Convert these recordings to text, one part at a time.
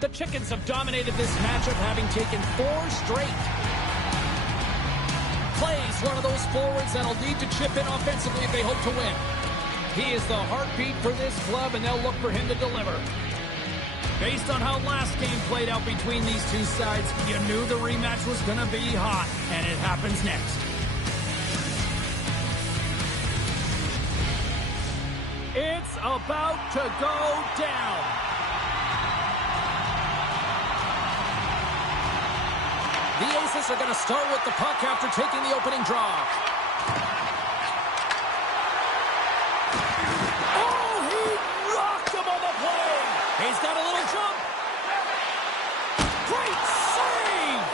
The Chickens have dominated this matchup, having taken 4 straight. Clay's one of those forwards that'll need to chip in offensively if they hope to win. He is the heartbeat for this club, and they'll look for him to deliver. Based on how last game played out between these two sides, you knew the rematch was going to be hot, and it happens next. It's about to go down. The Aces are going to start with the puck after taking the opening draw. Oh, he rocked him on the play. He's got a little jump. Great save.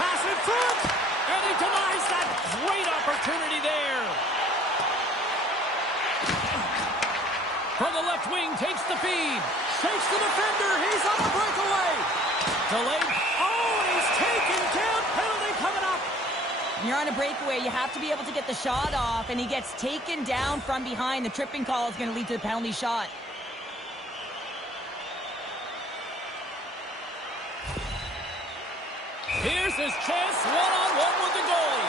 Pass in front. And he denies that great opportunity there. From the left wing, takes the feed. Shakes the defender. He's on the breakaway. Delayed. Oh, he's taken down. Penalty coming up. When you're on a breakaway, you have to be able to get the shot off, and he gets taken down from behind. The tripping call is going to lead to the penalty shot. Here's his chance, one-on-one with the goalie.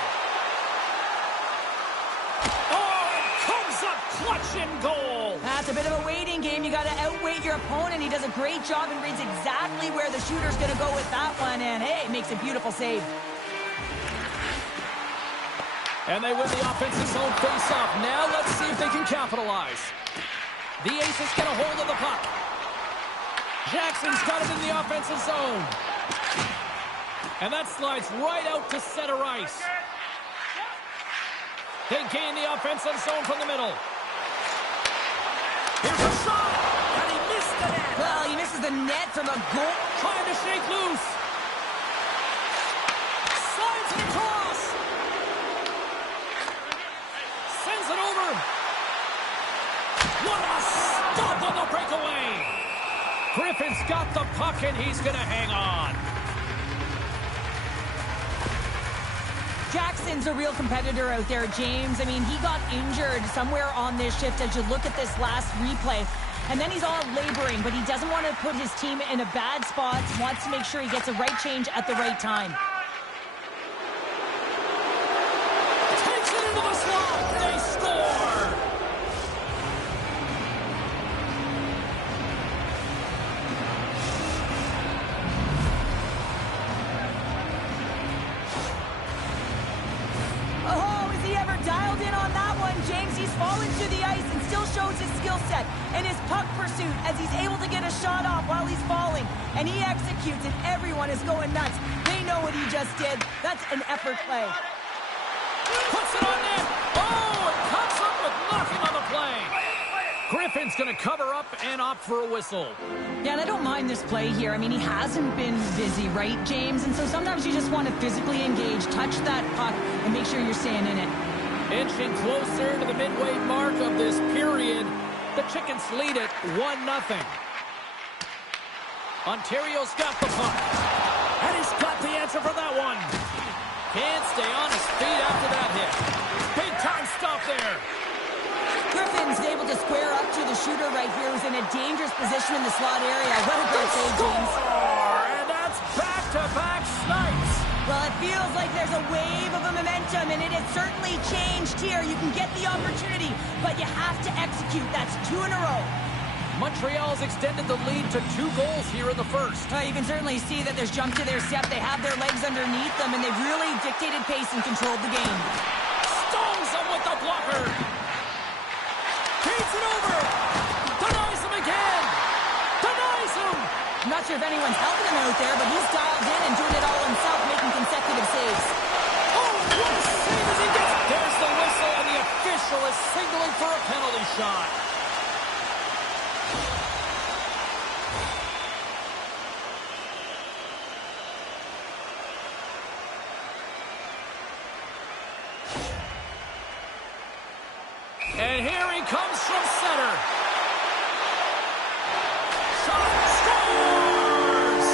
Oh, it comes up clutch and goal. That's a bit of a waiting game. You got to outweight your opponent. He does a great job and reads exactly where the shooter's going to go with that one, and hey, makes a beautiful save. And they win the offensive zone face-off. Now let's see if they can capitalize. The Aces get a hold of the puck. Jackson's got it in the offensive zone. And that slides right out to center ice. They gain the offensive zone from the middle. Here's a shot, and he missed the net. Well, he misses the net from a goal. Trying to shake loose. Slides it across. Sends it over. What a stop on the breakaway. Griffin's got the puck, and he's going to hang on. Jackson's a real competitor out there, James. I mean, he got injured somewhere on this shift as you look at this last replay. And then he's all laboring, but he doesn't want to put his team in a bad spot. He wants to make sure he gets a right change at the right time. Takes it into the slot. They score. Dialed in on that one, James. He's fallen to the ice and still shows his skill set and his puck pursuit as he's able to get a shot off while he's falling. And he executes, and everyone is going nuts. They know what he just did. That's an effort play. Puts it on net. Oh, it comes up with nothing on the play. Griffin's going to cover up and opt for a whistle. Yeah, and I don't mind this play here. I mean, he hasn't been busy, right, James? And so sometimes you just want to physically engage, touch that puck, and make sure you're staying in it. Inching closer to the midway mark of this period, the Chickens lead it 1-0. Ontario's got the puck, and he's got the answer for that one. Can't stay on his feet after that hit. Big time stop there. Griffin's able to square up to the shooter right here, who's in a dangerous position in the slot area. What a great save, James. And that's back-to-back snipes. Well, it feels like there's a wave of a momentum, and it has certainly changed here. You can get the opportunity, but you have to execute. That's 2 in a row. Montreal's extended the lead to 2 goals here in the first. You can certainly see that there's jump to their step. They have their legs underneath them, and they've really dictated pace and controlled the game. Stones him with the blocker. Feeds it over. Denies him again. Denies him. I'm not sure if anyone's helping him out there, but he's dialed in and doing it all himself, making consecutive saves. Oh, what a save as he gets. There's the whistle, and the official is signaling for a penalty shot. And here he comes from center. Shot scores!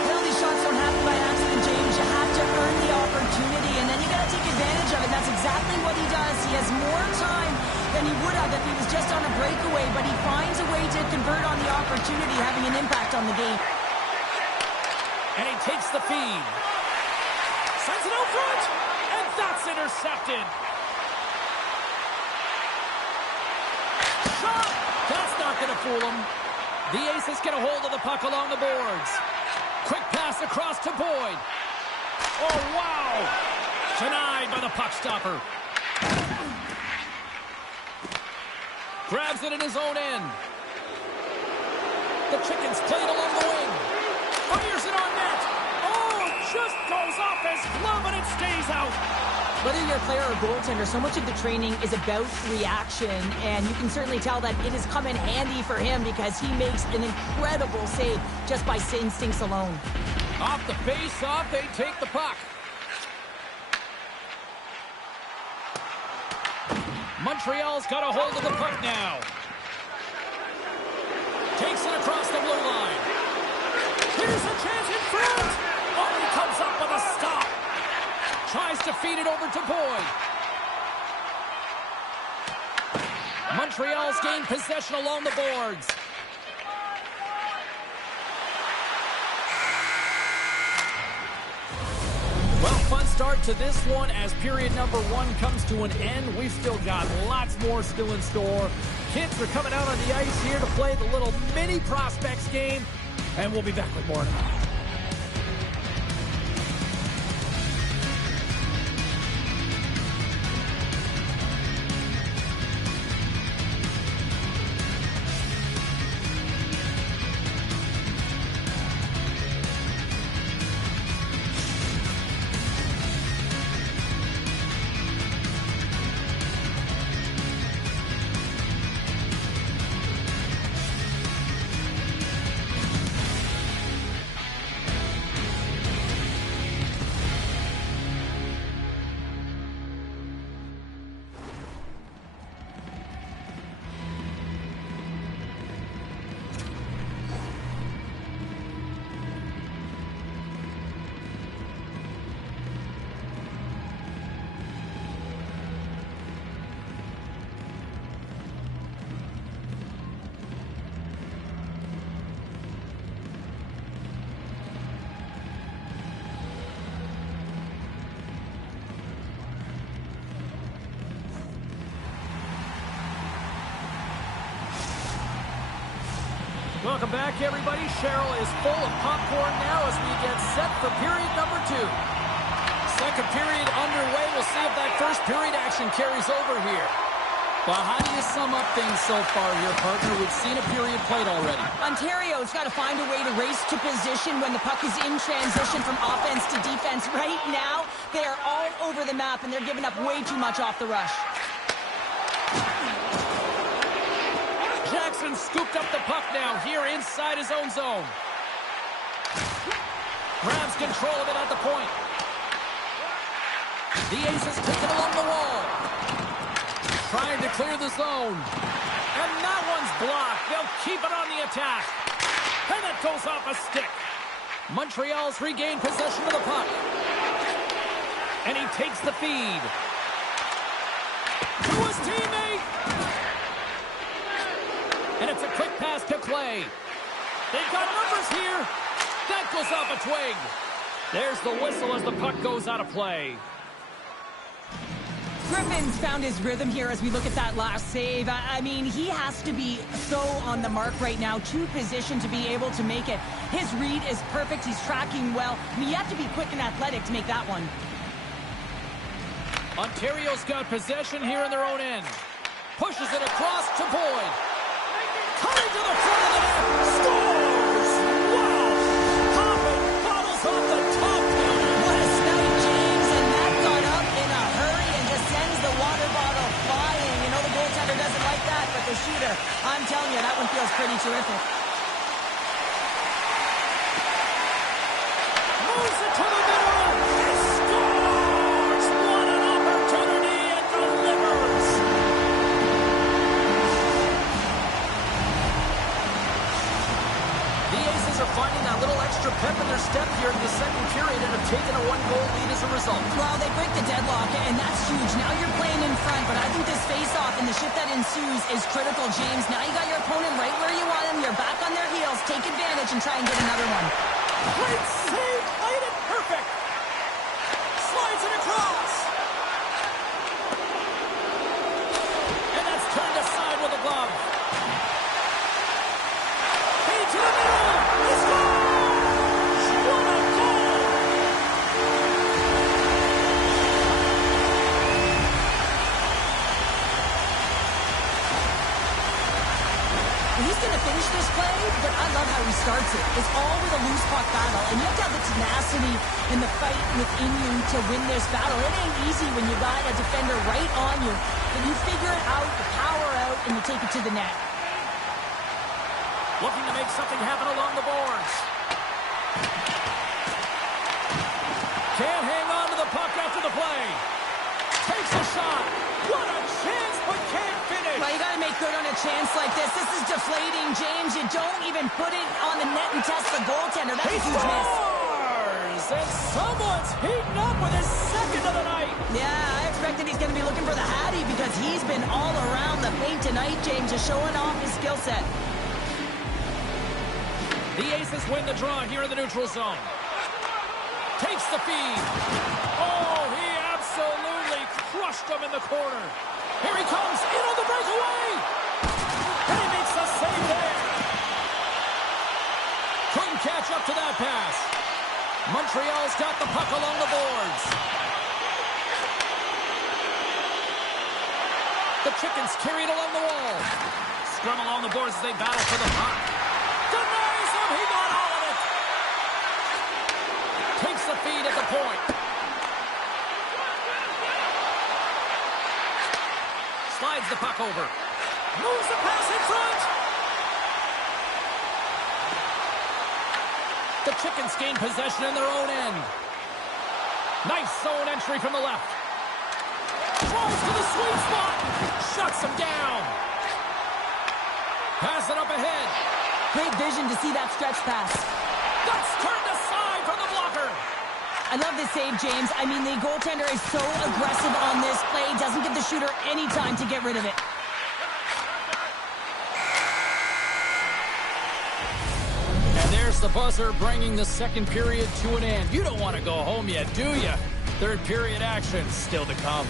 Penalty shots don't happen by accident, James. You have to earn the opportunity, and then you got to take advantage of it. That's exactly what he does. He has more He was just on a breakaway, but he finds a way to convert on the opportunity, having an impact on the game. And he takes the feed. Sends it out front, and that's intercepted. Shot! That's not going to fool him. The Aces get a hold of the puck along the boards. Quick pass across to Boyd. Oh, wow! Denied by the puck stopper. Grabs it in his own end. The Chickens play it along the wing. Fires it on net. Oh, just goes off his glove and it stays out. Whether you're a player or goaltender, so much of the training is about reaction, and you can certainly tell that it has come in handy for him because he makes an incredible save just by instincts alone. Off the face-off, they take the puck. Montreal's got a hold of the puck now. Takes it across the blue line. Here's a chance in front. Oh, he comes up with a stop. Tries to feed it over to Boyd. Montreal's gained possession along the boards. Well, fun start to this one as period number 1 comes to an end. We've still got lots more still in store. Kids are coming out on the ice here to play the little mini prospects game, and we'll be back with more in a moment. Welcome back, everybody. Cheryl is full of popcorn now as we get set for period number 2. Second period underway. We'll see if that first period action carries over here. Well, how do you sum up things so far here, partner? We've seen a period played already. Ontario's got to find a way to race to position when the puck is in transition from offense to defense. Right now, they are all over the map, and they're giving up way too much off the rush. Jackson scooped up the puck now here inside his own zone. Grabs control of it at the point. The Aces take it along the wall. Trying to clear the zone. And that one's blocked. They'll keep it on the attack. And it goes off a stick. Montreal's regained possession of the puck. And he takes the feed. To his teammate. And it's a quick pass to Clay. They've got numbers here. That goes off a twig. There's the whistle as the puck goes out of play. Griffin's found his rhythm here as we look at that last save. I mean, he has to be so on the mark right now, to position to be able to make it. His read is perfect. He's tracking well. I mean, you have to be quick and athletic to make that one. Ontario's got possession here in their own end. Pushes it across to Boyd. Coming to the front of the net. Scores! Wow! Popping bottles off the top corner. What a snipe, James. And that got up in a hurry and just sends the water bottle flying. You know the goaltender doesn't like that, but the shooter, I'm telling you, that one feels pretty terrific. Moves it to the middle. He scores! What an opportunity and delivers. The Aces Aces are finding that little extra pep in their step here in the second period and have taken a one-goal lead as a result. Well, they break the deadlock, and that's huge. Now you're playing in front, but I think this face-off and the shift that ensues is critical, James. Now you got your opponent right where you want them. You're back on their heels. Take advantage and try and get another one. Great save! Played it perfect! Slides it across! And that's turned aside with a glove. To the middle! He scores! What a goal! He's going to finish this play, but I love how he starts it. It's all with a loose puck battle, and you have to have the tenacity and the fight within you to win this battle. It ain't easy when you got a defender right on you, but you figure it out, you power out, and you take it to the net. Looking to make something happen along the boards. Can't hang on to the puck after the play. Takes a shot. What a chance, but can't finish. Well, you got to make good on a chance like this. This is deflating, James. You don't even put it on the net and test the goaltender. That's a huge miss. And someone's heating up with his second of the night. Yeah, I expected he's going to be looking for the Hattie because he's been all around the paint tonight, James, just showing off his skill set. The Aces win the draw here in the neutral zone. Takes the feed. Oh, he absolutely crushed him in the corner. Here he comes, in on the breakaway. And he makes the save there. Couldn't catch up to that pass. Montreal's got the puck along the boards. The Chickens carried along the wall. Scrum along the boards as they battle for the puck. Denies him! He got all of it! Takes the feed at the point. Slides the puck over. Moves the pass in front! The Chickens gain possession in their own end. Nice zone entry from the left. Throws to the sweet spot! Shuts him down! Pass it up ahead. Great vision to see that stretch pass. That's turned aside from the blocker. I love this save, James. I mean, the goaltender is so aggressive on this play. Doesn't give the shooter any time to get rid of it. And there's the buzzer bringing the second period to an end. You don't want to go home yet, do you? Third period action still to come.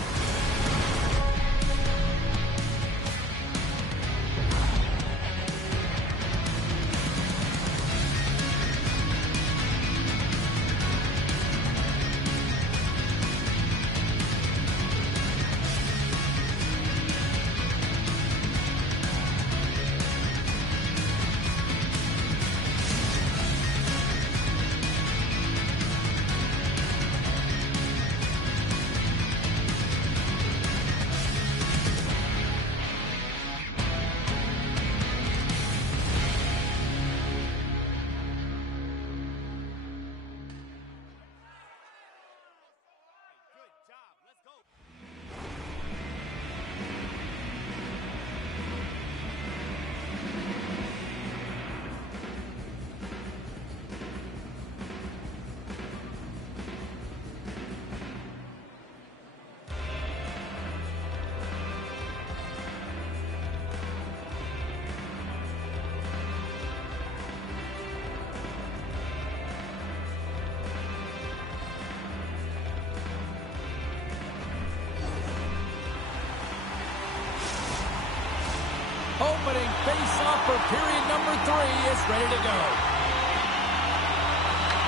Opening face-off for period number 3 is ready to go.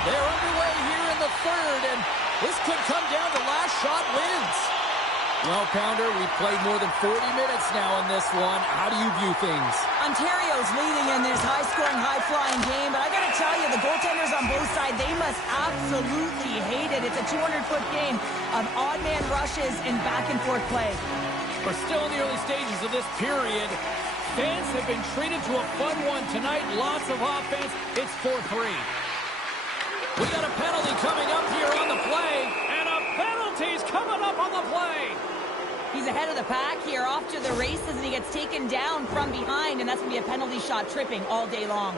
They're underway here in the third, and this could come down to last shot wins. Well, Pounder, we've played more than 40 minutes now in this one. How do you view things? Ontario's leading in this high-scoring, high-flying game, but I got to tell you, the goaltenders on both sides, they must absolutely hate it. It's a 200-foot game of odd-man rushes and back-and-forth play. We're still in the early stages of this period. Fans have been treated to a fun one tonight. Lots of offense. It's 4-3. We got a penalty coming up here on the play, and a penalty's coming up on the play. He's ahead of the pack here, off to the races, and he gets taken down from behind, and that's going to be a penalty shot, tripping all day long.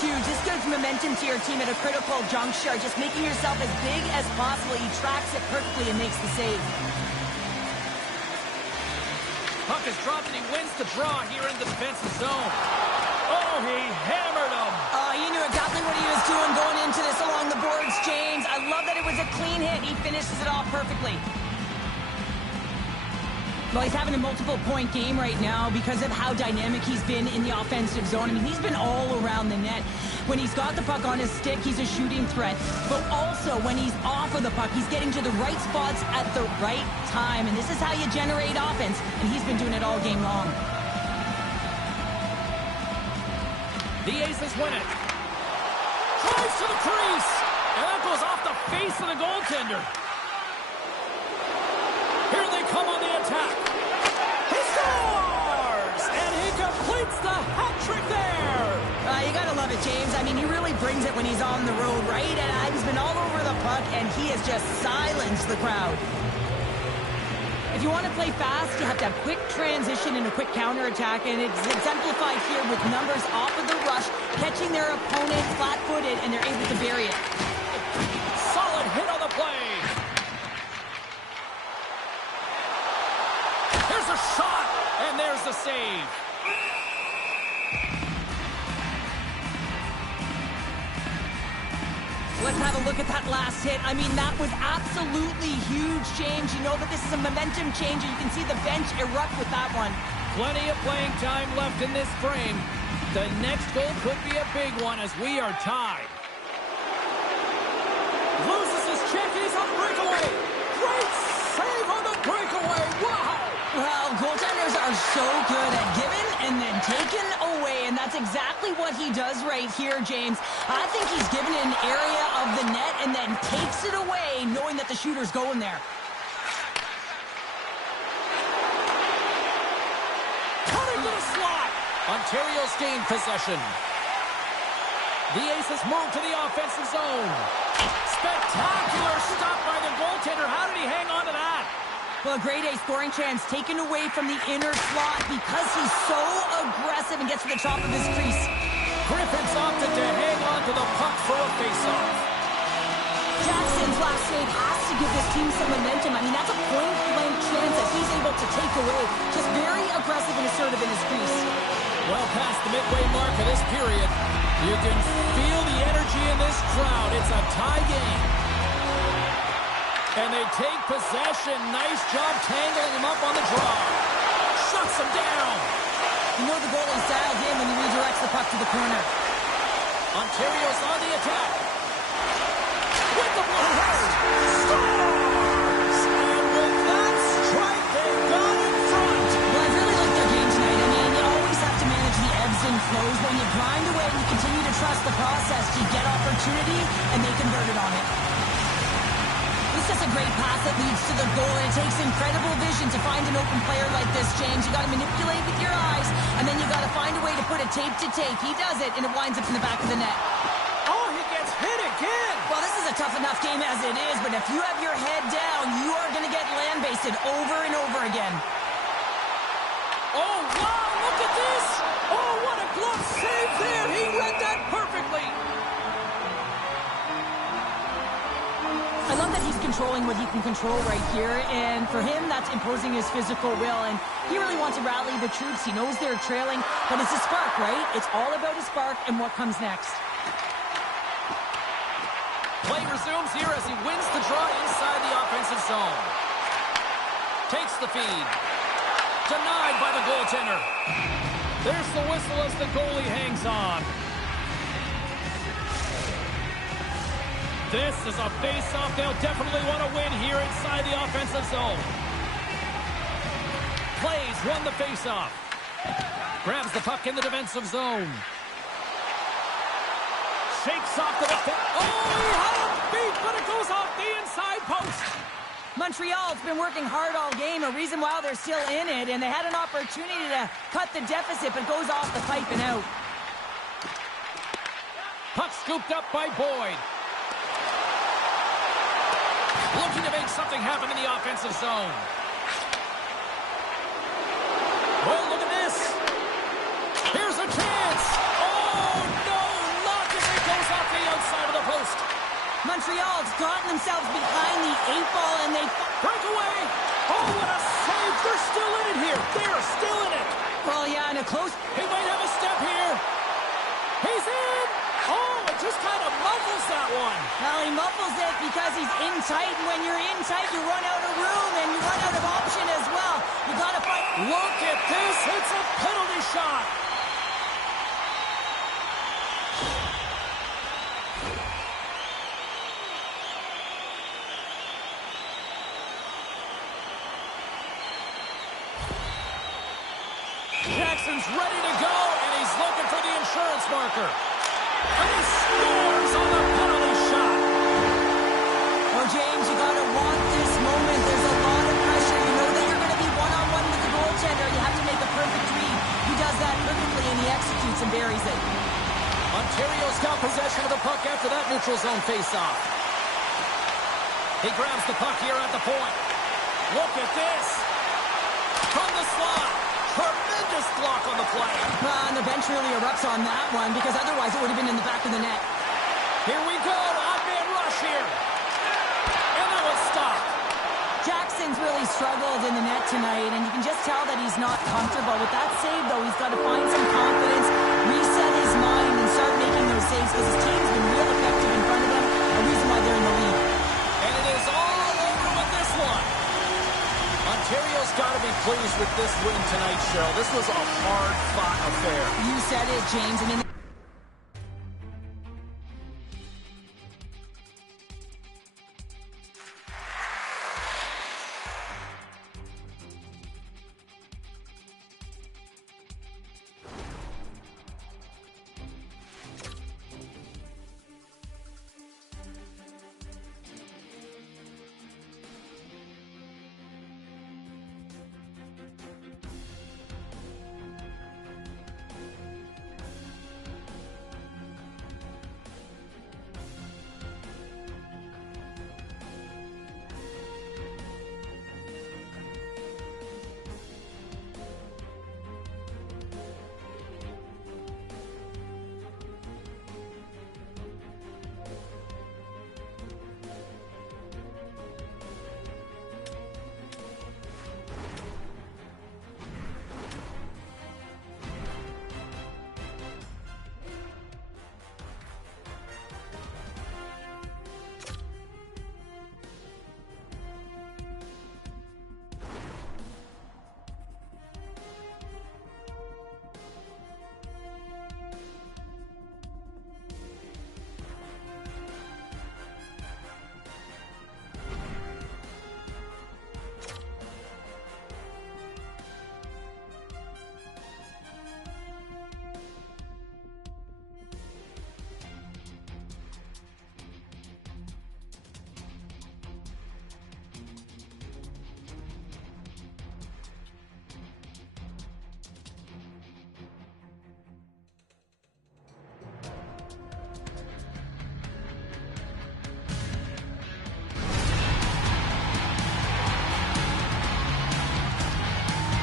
huge. This gives momentum to your team at a critical juncture. Just making yourself as big as possible. He tracks it perfectly and makes the save. Puck is dropped and he wins the draw here in the defensive zone. Oh, he hammered him. He knew exactly what he was doing going into this along the boards, James. I love that it was a clean hit. He finishes it off perfectly. Well, he's having a multiple-point game right now because of how dynamic he's been in the offensive zone. I mean, he's been all around the net. When he's got the puck on his stick, he's a shooting threat. But also, when he's off of the puck, he's getting to the right spots at the right time. And this is how you generate offense. And he's been doing it all game long. The Aces win it. Drives to the crease. And that goes off the face of the goaltender. Here they come on the attack. He scores! And he completes the hat trick there. You gotta love it, James. I mean, he really brings it when he's on the road, right? And he's been all over the puck, and he has just silenced the crowd. If you want to play fast, you have to have quick transition and a quick counterattack, and it's exemplified here with numbers off of the rush, catching their opponent flat-footed, and they're able to bury it. Solid hit on the play. There's a shot, and there's the save. Let's have a look at that last hit. I mean, that was absolutely huge, James. You know that this is a momentum changer. You can see the bench erupt with that one. Plenty of playing time left in this frame. The next goal could be a big one as we are tied. Loses his check, he's on breakaway. Great save on the breakaway. Wow! Well, goaltenders are so good at giving and then taking away, and that's exactly what he does right here, James. I think he's given an area of the net and then takes it away, knowing that the shooter's going there. Cutting to the slot. Ontario's gained possession. The Aces move to the offensive zone. Spectacular stop by the goaltender. How did he hang on to that? Well, a grade A scoring chance taken away from the inner slot because he's so aggressive and gets to the top of his crease. Griffin's opted to hang on to the puck for a faceoff. Jackson's last save has to give this team some momentum. I mean, that's a point-blank chance that he's able to take away. Just very aggressive and assertive in his crease. Well past the midway mark of this period, you can feel the energy in this crowd. It's a tie game. And they take possession. Nice job tangling him up on the draw. Shuts him down. You know the goalie's dialed in when he redirects the puck to the corner. Ontario's on the attack. With the blast. Scores! And with that strike, they got in front. Well, I really like their game tonight. I mean, you always have to manage the ebbs and flows. When you grind away and you continue to trust the process, you get opportunity, and they converted on it. It's just a great pass that leads to the goal, and it takes incredible vision to find an open player like this, James. You got to manipulate with your eyes, and then you got to find a way to put it tape to tape. He does it, and it winds up in the back of the net. Oh, he gets hit again. Well, this is a tough enough game as it is, but if you have your head down, you are going to get land-basted over and over again. Oh, wow, look at this. Oh, what a glove save there. He read that perfectly. I love that he's controlling what he can control right here, and for him, that's imposing his physical will, and he really wants to rally the troops. He knows they're trailing, but it's a spark, right? It's all about a spark and what comes next. Play resumes here as he wins the draw inside the offensive zone. Takes the feed. Denied by the goaltender. There's the whistle as the goalie hangs on. This is a face-off they'll definitely want to win here inside the offensive zone. Plays won the face-off. Grabs the puck in the defensive zone. Shakes off the defense. Oh, he had him beat, but it goes off the inside post. Montreal's been working hard all game, a reason why they're still in it, and they had an opportunity to cut the deficit, but goes off the pipe and out. Puck scooped up by Boyd. Looking to make something happen in the offensive zone. Well, look at this. Here's a chance. Oh, no, Montreal's gotten themselves behind the 8-ball, and they... Breakaway! Oh, what a save! They're still in it here! They're still in it! Well, yeah, and a close... He might have a step here. He's in! Oh, it just kind of muffles that one. Well, he muffles it because he's in tight, and when you're in tight, you run out of room, and you run out of option as well. You gotta fight... Look at this! It's a penalty shot! Jackson's ready to go, and he's looking for the insurance marker. And he scores on the penalty shot. Oh, James, you gotta want this moment. There's a lot of pressure. You know that you're gonna be one-on-one with the goaltender. You have to make a perfect read. He does that perfectly, and he executes and buries it. Ontario's got possession of the puck after that neutral zone faceoff. He grabs the puck here at the point. Look at this. From the slot. Tremendous block on the play. And the bench really erupts on that one, because otherwise it would have been in the back of the net. Here we go. Odd-man rush here. And that was stopped. Jackson's really struggled in the net tonight, and you can just tell that he's not comfortable. With that save, though, he's got to find some confidence, reset his mind, and start making those saves, because his team's been real effective in front of him, a reason why they're in the lead. And it is all over with this one. Ontario's got to be pleased with this win tonight, Cheryl. This was a hard-fought affair. You said it, James. I mean...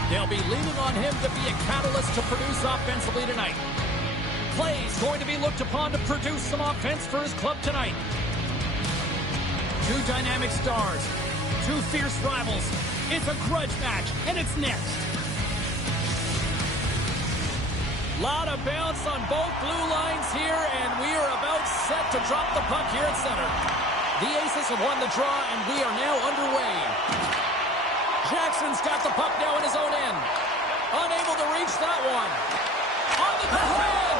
They'll be leaning on him to be a catalyst to produce offensively tonight. Clay's going to be looked upon to produce some offense for his club tonight. Two dynamic stars, two fierce rivals. It's a grudge match, and it's next. Lot of bounce on both blue lines here, and we are about set to drop the puck here at center. The Aces have won the draw, and we are now underway. Jackson's got the puck now in his own end. Unable to reach that one. On the backhand.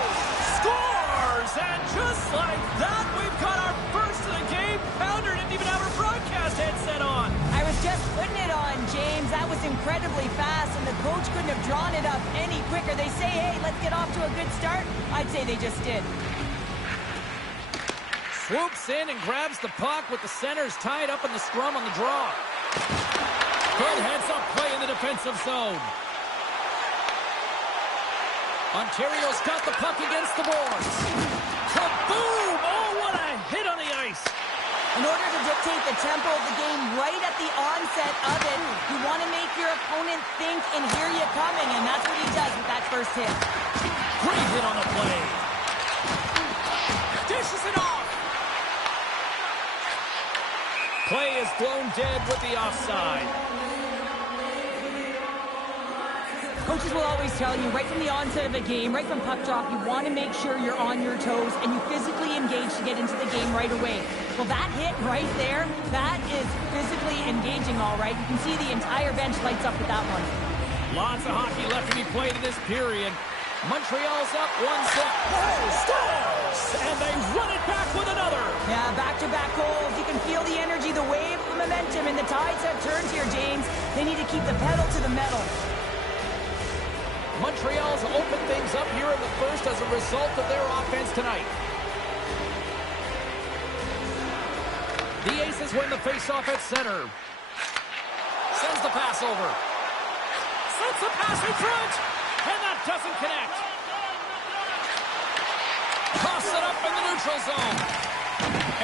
Scores! And just like that, we've got our first of the game. Pounder didn't even have her broadcast headset on. I was just putting it on, James. That was incredibly fast, and the coach couldn't have drawn it up any quicker. They say, hey, let's get off to a good start. I'd say they just did. Swoops in and grabs the puck with the centers tied up in the scrum on the draw. Good heads-up play in the defensive zone. Ontario's got the puck against the boards. Kaboom! Oh, what a hit on the ice. In order to dictate the tempo of the game right at the onset of it, you want to make your opponent think and hear you coming, and that's what he does with that first hit. Great hit on the play. Dishes it off. flown dead with the offside. Coaches will always tell you, right from the onset of a game, right from puck drop, you want to make sure you're on your toes and you physically engage to get into the game right away. Well, that hit right there, that is physically engaging, all right. You can see the entire bench lights up with that one. Lots of hockey left to be played in this period. Montreal's up 1-0. Scores! And they run it back with another. Yeah, back-to-back goals. You can feel the energy, the wave, the momentum, and the tides have turned here, James. They need to keep the pedal to the metal. Montreal's opened things up here in the first as a result of their offense tonight. The Aces win the faceoff at center. Sends the pass over. Sends the pass in front. And that doesn't connect. Toss it up in the neutral zone.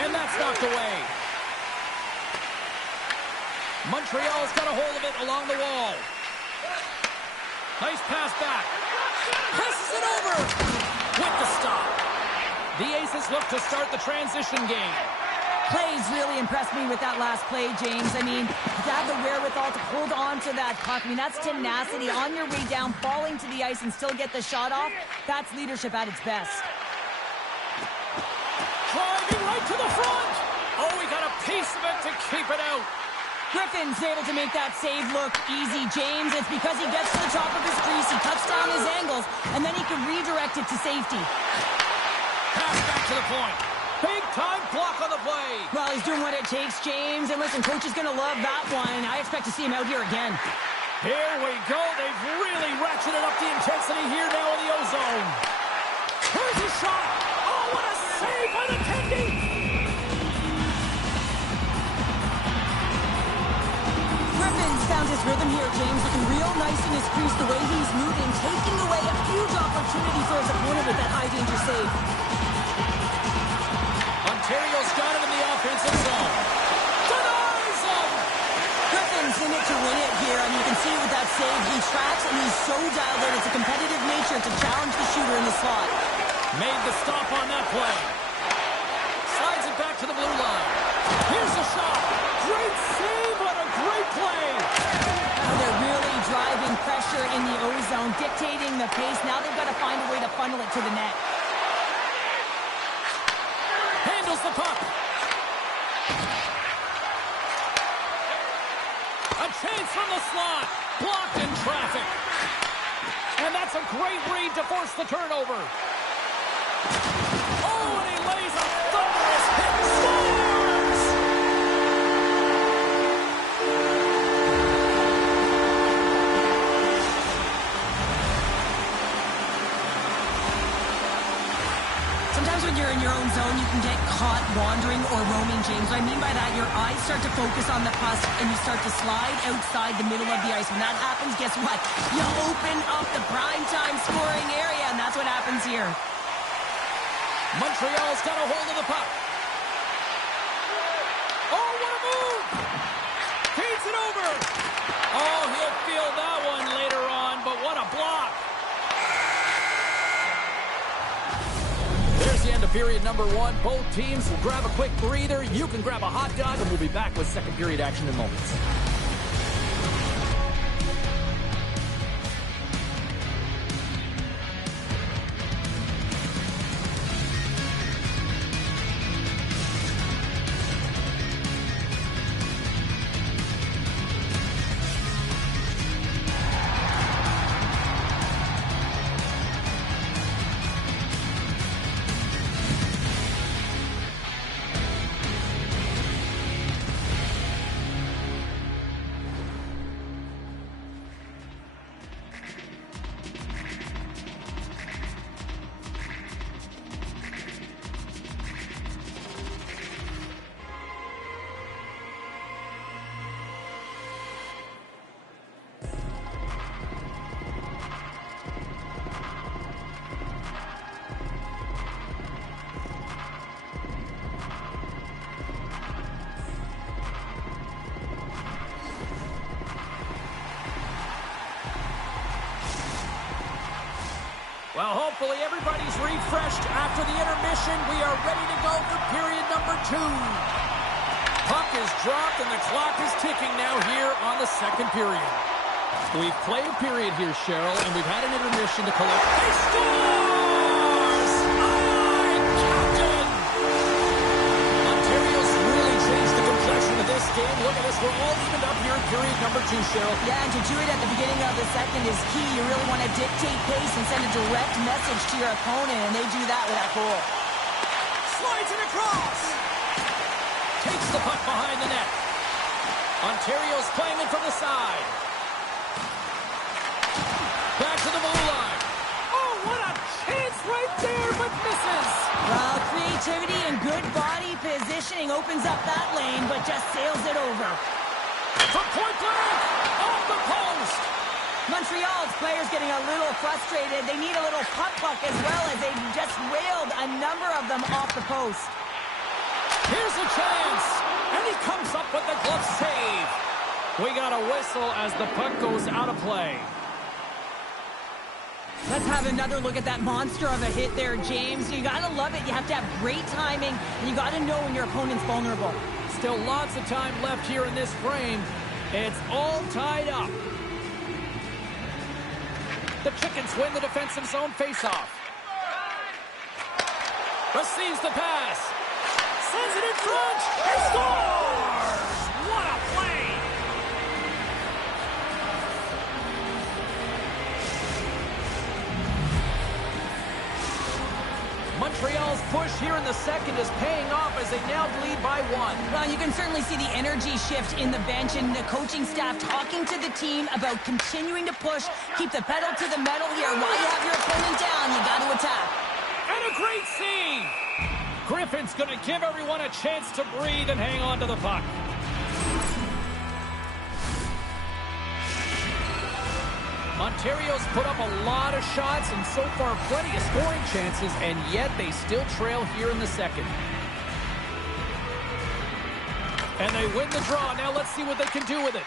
And that's knocked away. Montreal's got a hold of it along the wall. Nice pass back. Passes it over. With the stop. The Aces look to start the transition game. Plays really impressed me with that last play, James. I mean, to have the wherewithal to hold on to that puck. I mean, that's tenacity on your way down, falling to the ice and still get the shot off. That's leadership at its best. Driving right to the front. Oh, he got a piece of it to keep it out. Griffin's able to make that save look easy, James. It's because he gets to the top of his crease, he cuts down his angles, and then he can redirect it to safety. Pass back to the point. Big-time block on the play. Well, he's doing what it takes, James. And listen, coach is going to love that one. I expect to see him out here again. Here we go. They've really ratcheted up the intensity here now in the ozone. Here's a shot. Oh, what a save by the Tendy. Griffin's found his rhythm here, James. Looking real nice in his crease, the way he's moving, taking away a huge opportunity for his opponent with that high-danger save. Ontario's got him in the offensive zone. Denies him! Griffin's in it to win it here, and you can see with that save, he tracks and he's so dialed in. It's a competitive nature to challenge the shooter in the slot. Made the stop on that play. Slides it back to the blue line. Here's the shot. Great save on a great play. Now they're really driving pressure in the ozone, dictating the pace. Now they've got to find a way to funnel it to the net. Handles the puck. A chance from the slot. Blocked in traffic. And that's a great read to force the turnover. Oh, and he lays a thunderous hit. Scores! Sometimes when you're in your own zone, you can get caught wandering or roaming, James. What I mean by that, your eyes start to focus on the puck and you start to slide outside the middle of the ice. When that happens, guess what? You open up the primetime scoring area, and that's what happens here. Montreal's got a hold of the puck. Oh, what a move! Feeds it over. Oh, he'll feel that one later on, but what a block. There's the end of period number one. Both teams will grab a quick breather. You can grab a hot dog, and we'll be back with second period action in moments. Well, hopefully everybody's refreshed after the intermission. We are ready to go for period number two. puck is dropped, and the clock is ticking now here on the second period. We've played a period here, Cheryl, and we've had an intermission to collect. He scores! Aye, Captain! Ontario's really changed the complexion of this game. Look at this. We're all evened up here in period number 2, Cheryl. Yeah, and to do it at the beginning of the second is key. You really want to dictate pace and send a direct message to your opponent, and they do that with that goal. Slides it across. Takes the puck behind the net. Ontario's playing it from the side. Back to the blue line. Oh, what a chance right there, but misses. Well, creativity and good body positioning opens up that lane, but just sails it over. From point blank, off the post. Montreal's players getting a little frustrated. They need a little puck as well, as they just railed a number of them off the post. Here's a chance, and he comes up with the glove save. We got a whistle as the puck goes out of play. Let's have another look at that monster of a hit there, James. You gotta love it. You have to have great timing, and you gotta know when your opponent's vulnerable. Still lots of time left here in this frame. It's all tied up. The Chickens win the defensive zone faceoff. Receives the pass. Sends it in front. He scores! What a play! Montreal's push here in the second is paying off as they now lead by 1. Well, you can certainly see the energy shift in the bench and the coaching staff talking to the team about continuing to push, keep the pedal to the metal here. While you have your opponent down, you got to attack. And a great save! Griffin's going to give everyone a chance to breathe and hang on to the puck. Ontario's put up a lot of shots and so far plenty of scoring chances, and yet they still trail here in the second. And they win the draw. Now let's see what they can do with it.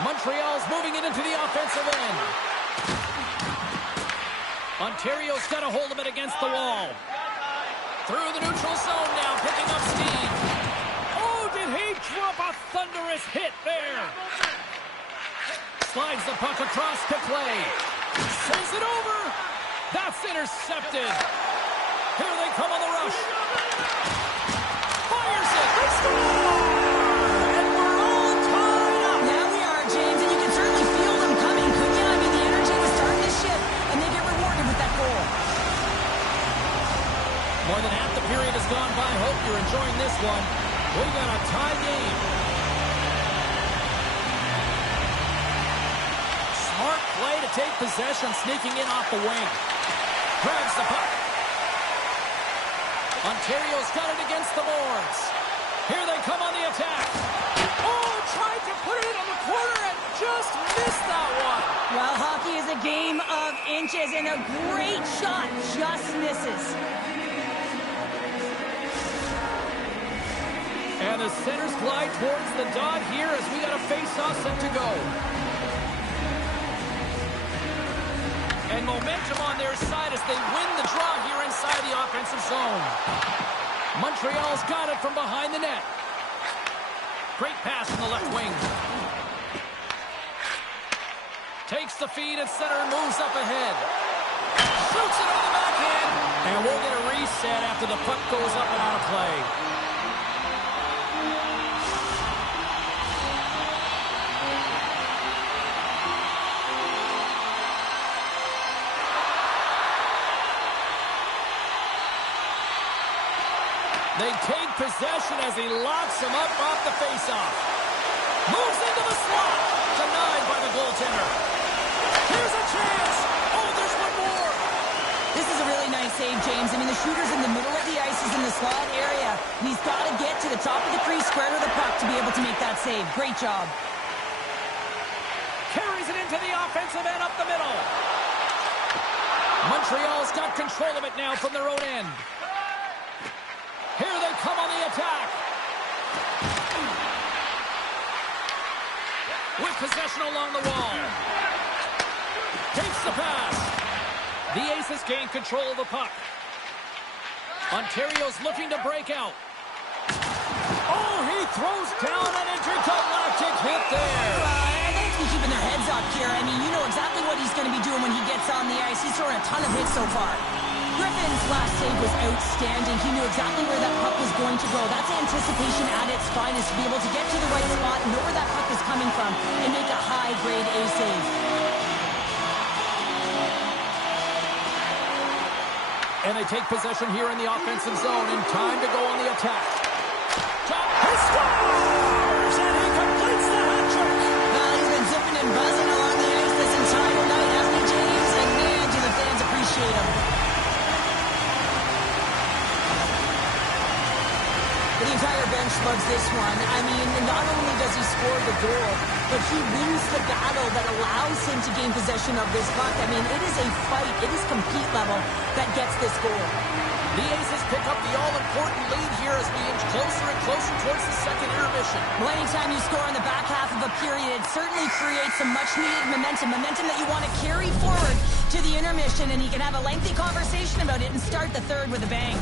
Montreal's moving it into the offensive end. Ontario's got a hold of it against the wall. Through the neutral zone now, picking up steam. Oh, did he drop a thunderous hit there? Slides the puck across to play. Sends it over. That's intercepted. Here they come on the rush. Fires it. They score! And we're all tied up. Now we are, James, and you can certainly feel them coming, couldn't you? I mean, the energy was starting to shift, and they get rewarded with that goal. More than half the period has gone by. Hope you're enjoying this one. We got a tie game. Smart play to take possession, sneaking in off the wing. Grabs the puck. Ontario's got it against the boards. Here they come on the attack. Oh, tried to put it in on the corner and just missed that one. Well, hockey is a game of inches, and a great shot just misses. And the centers glide towards the dot here as we got a face-off set to go. And momentum on their side as they win the draw here inside the offensive zone. Montreal's got it from behind the net. Great pass from the left wing. Takes the feed at center and moves up ahead. Shoots it on the backhand. And we'll get a reset after the puck goes up and out of play. They take possession as he locks him up off the faceoff. Moves into the slot. Denied by the goaltender. Here's a chance. Oh, there's one more. This is a really nice save, James. I mean, the shooter's in the middle of the ice. He's in the slot area. And he's got to get to the top of the crease, square to the puck to be able to make that save. Great job. Carries it into the offensive end up the middle. Montreal's got control of it now from their own end. Here they come on the attack. With possession along the wall. Takes the pass. The Aces gain control of the puck. Ontario's looking to break out. Oh, he throws down an intergalactic hit there. I think he's keeping their heads up here. I mean, you know exactly what he's going to be doing when he gets on the ice. He's throwing a ton of hits so far. Griffin's last save was outstanding. He knew exactly where that puck was going to go. That's anticipation at its finest, to be able to get to the right spot, know where that puck is coming from, and make a high-grade A save. And they take possession here in the offensive zone, and time to go on the attack. He scores! And he completes the hat trick! Well, he's been zipping and buzzing along the ice this entire night, hasn't he, James? And man, do the fans appreciate him. The entire bench loves this one. I mean, not only does he score the goal, but he wins the battle that allows him to gain possession of this puck. I mean, it is a fight, it is compete level that gets this goal. The Aces pick up the all-important lead here as we inch closer and closer towards the second intermission. Well, anytime you score in the back half of a period, it certainly creates some much-needed momentum that you want to carry forward to the intermission, and you can have a lengthy conversation about it and start the third with a bang.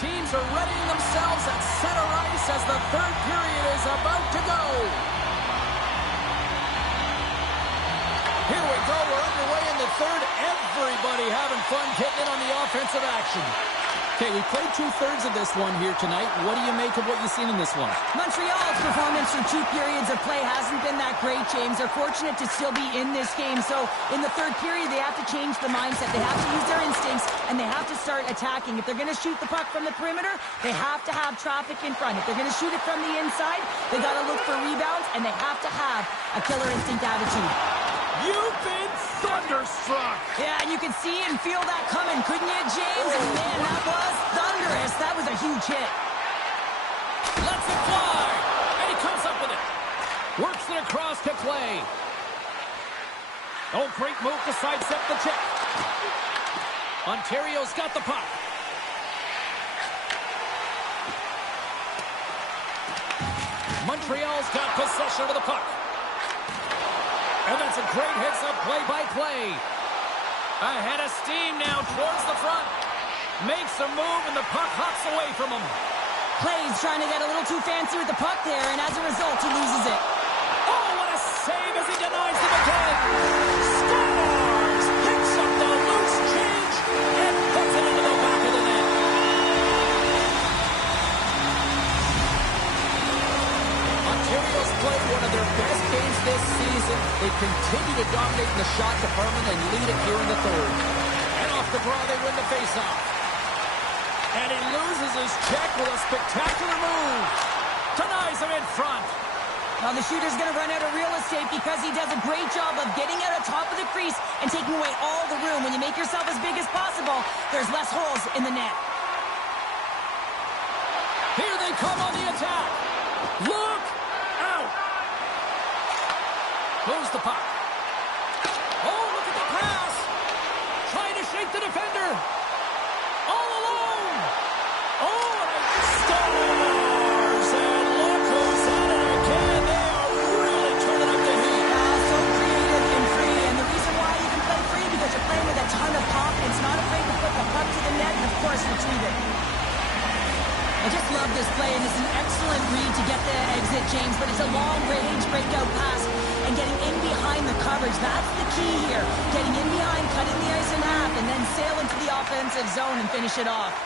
Teams are readying themselves at center ice as the third period is about to go. Here we go. We're underway in the third. Everybody having fun getting in on the offensive action. Okay, we played two-thirds of this one here tonight. What do you make of what you've seen in this one? Montreal's performance through two periods of play hasn't been that great, James. They're fortunate to still be in this game. So in the third period, they have to change the mindset. They have to use their instincts, and they have to start attacking. If they're going to shoot the puck from the perimeter, they have to have traffic in front. If they're going to shoot it from the inside, they got to look for rebounds, and they have to have a killer instinct attitude. You've been thunderstruck. Yeah, and you can see and feel that coming, couldn't you, James? And man, that was thunderous. That was a huge hit. Lets it fly. And he comes up with it. Works it across to Clay. Oh, great move to sidestep the check. Ontario's got the puck. Montreal's got possession of the puck. And that's a great heads-up play by Clay. Ahead of steam now towards the front. Makes a move, and the puck hops away from him. Clay's trying to get a little too fancy with the puck there, and as a result, he loses it. Oh, what a save as he denies them again. Scores! Picks up the loose change and puts it into the back of the net. Ontario's played one of their best games this season. They continue to dominate in the shot department and lead it here in the third. And off the draw, they win the faceoff. And he loses his check with a spectacular move. Denies him in front. Well, the shooter's going to run out of real estate because he does a great job of getting out on top of the crease and taking away all the room. When you make yourself as big as possible, there's less holes in the net. Here they come on the attack. Look out. Moves the puck. Oh, look at the pass. Trying to shake the defender. All alone. Oh, and it scores. And look who's at it again. They are really turning up the heat. So creative and free. And the reason why you can play free, because you're playing with a ton of confidence, not afraid to put the puck to the net and, of course, retrieve it. I just love this play, and it's an excellent read to get the exit, James, but it's a long-range breakout pass, and getting in behind the coverage, that's the key here. Getting in behind, cutting the ice in half, and then sail into the offensive zone and finish it off.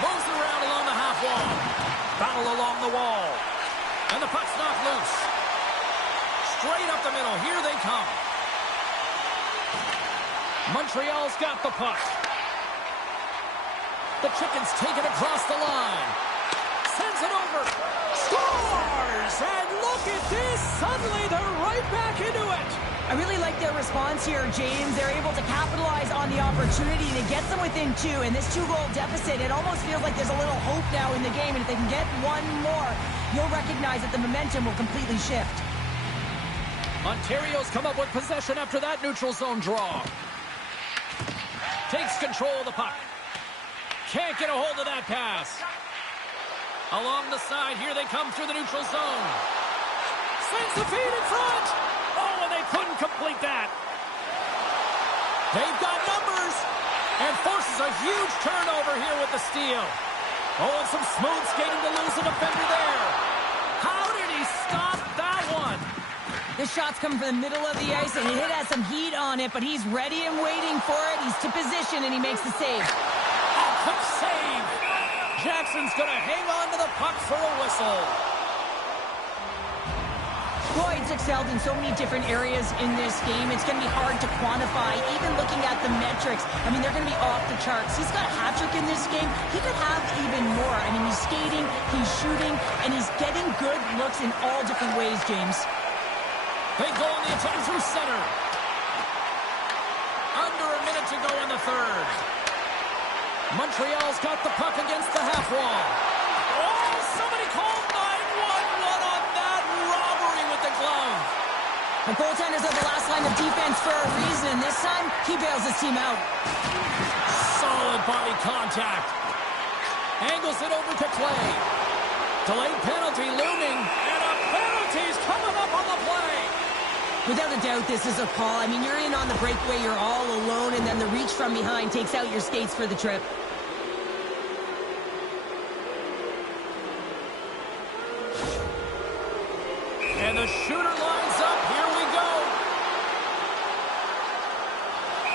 Moves around along the half wall. Battle along the wall. And the puck's knocked loose. Straight up the middle. Here they come. Montreal's got the puck. The Chickens take it across the line. Sends it over. Scores! And look at this. Suddenly they're right back into it. I really like their response here, James. They're able to capitalize on the opportunity to get them within two. And this two-goal deficit, it almost feels like there's a little hope now in the game. And if they can get one more, you'll recognize that the momentum will completely shift. Ontario's come up with possession after that neutral zone draw. Takes control of the puck. Can't get a hold of that pass. Along the side, here they come through the neutral zone. Sends the feed in front. Oh, and they couldn't complete that. They've got numbers. And forces a huge turnover here with the steal. Oh, and some smooth skating to lose a defender there. How did he stop that one? This shot's coming from the middle of the ice, and it has some heat on it, but he's ready and waiting for it. He's to position, and he makes the save. Oh, quick save. Jackson's going to hang on to the puck for a whistle. Floyd's excelled in so many different areas in this game. It's going to be hard to quantify, even looking at the metrics. I mean, they're going to be off the charts. He's got a hat trick in this game. He could have even more. I mean, he's skating, he's shooting, and he's getting good looks in all different ways, James. They go on the attack through center. Under a minute to go in the third. Montreal's got the puck against the half wall. Oh, somebody called 911 on that robbery with the glove. The goaltenders are the last line of defense for a reason. This time, he bails his team out. Solid body contact. Angles it over to Clay. Delayed penalty looming. And a penalty's coming up on the play. Without a doubt, this is a call. I mean, you're in on the breakaway, you're all alone, and then the reach from behind takes out your skates for the trip. And the shooter lines up. Here we go.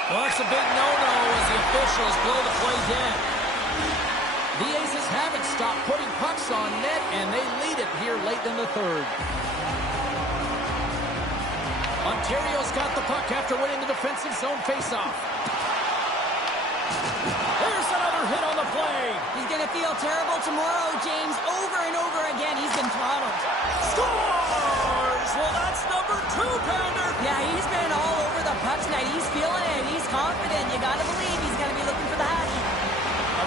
Well, that's a big no-no as the officials blow the play dead. The Aces haven't stopped putting pucks on net, and they lead it here late in the third. Ontario's got the puck after winning the defensive zone faceoff. There's another hit on the play. He's going to feel terrible tomorrow, James. Over and over again, he's been throttled. Scores! Well, that's number 2, Pounder. Yeah, he's been all over the puck tonight. He's feeling it. He's confident. You got to believe he's going to be looking for the hattie.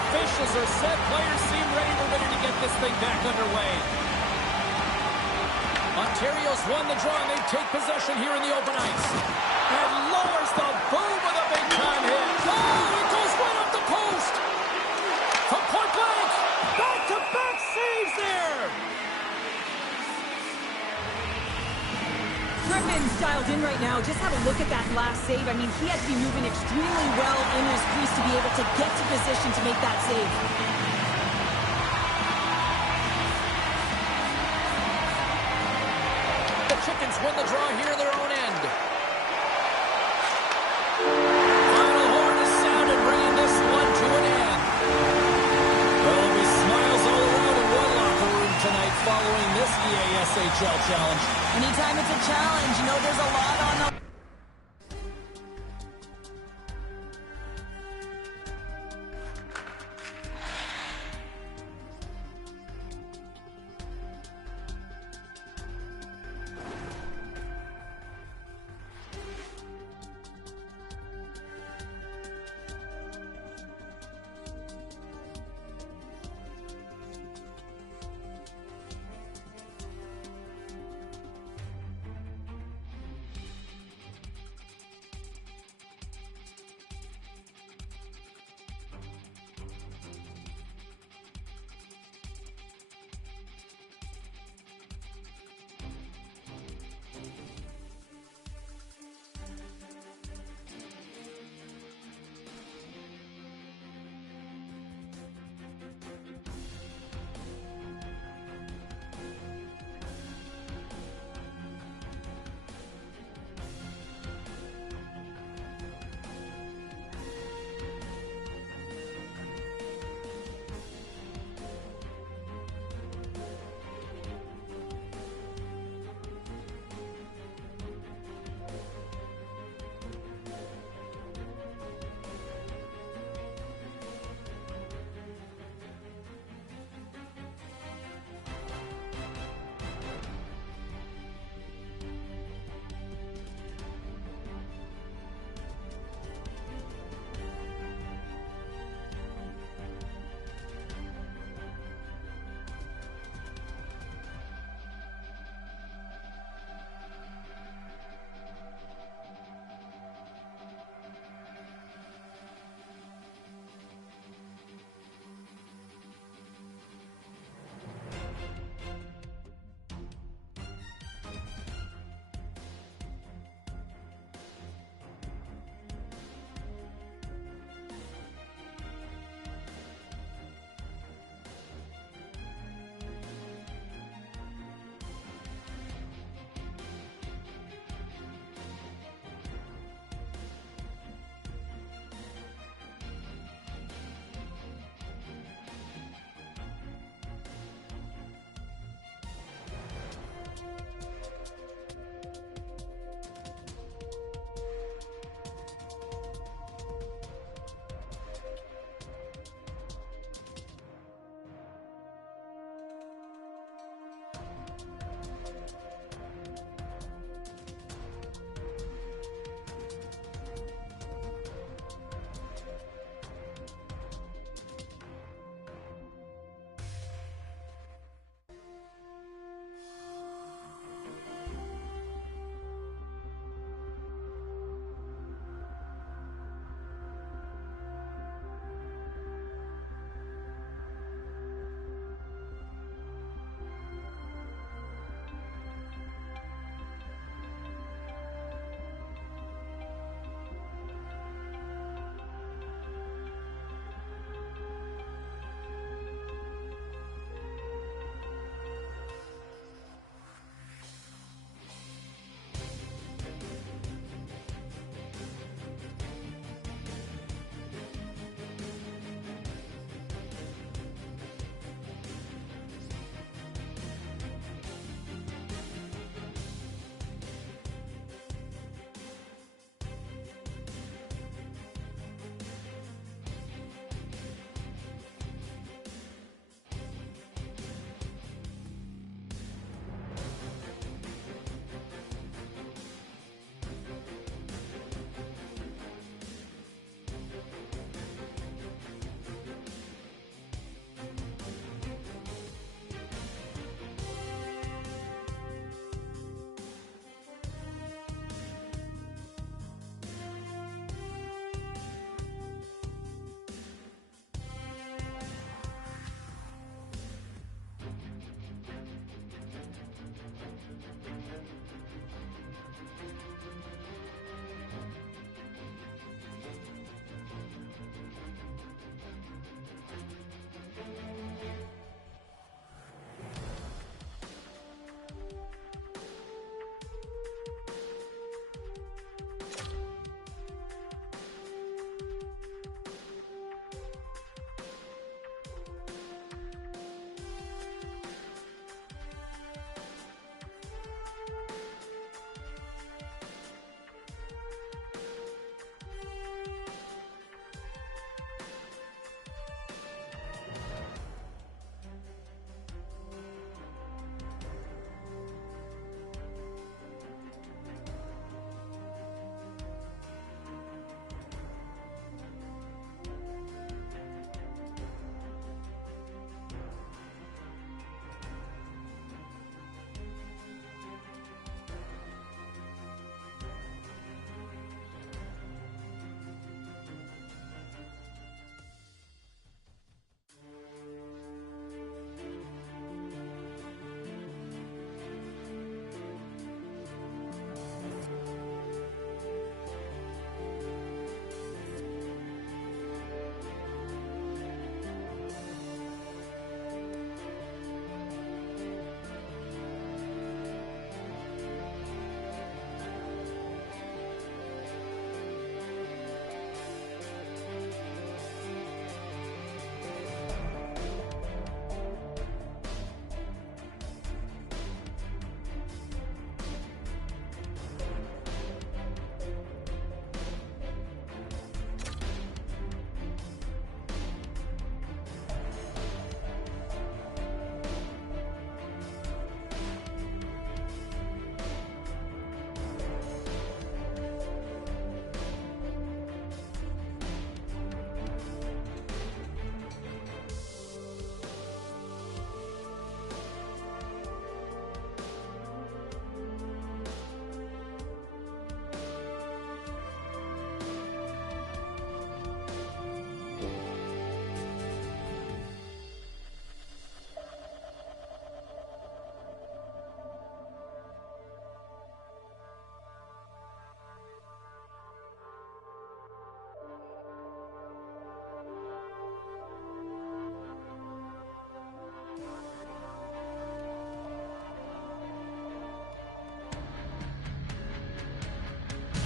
Officials are set. Players seem ready to get this thing back underway. Ontario's won the draw, and they take possession here in the open ice. And lowers the boom with a big-time hit. Oh, it goes right up the post. From point blank. Back-to-back saves there. Griffin's dialed in right now. Just have a look at that last save. I mean, he had to be moving extremely well in his crease to be able to get to position to make that save. Chickens win the draw here in their own end. Final horn is sounded, bringing this one to an end. There'll be smiles all around in one locker room tonight following this EASHL challenge. Anytime it's a challenge, you know there's a lot on the...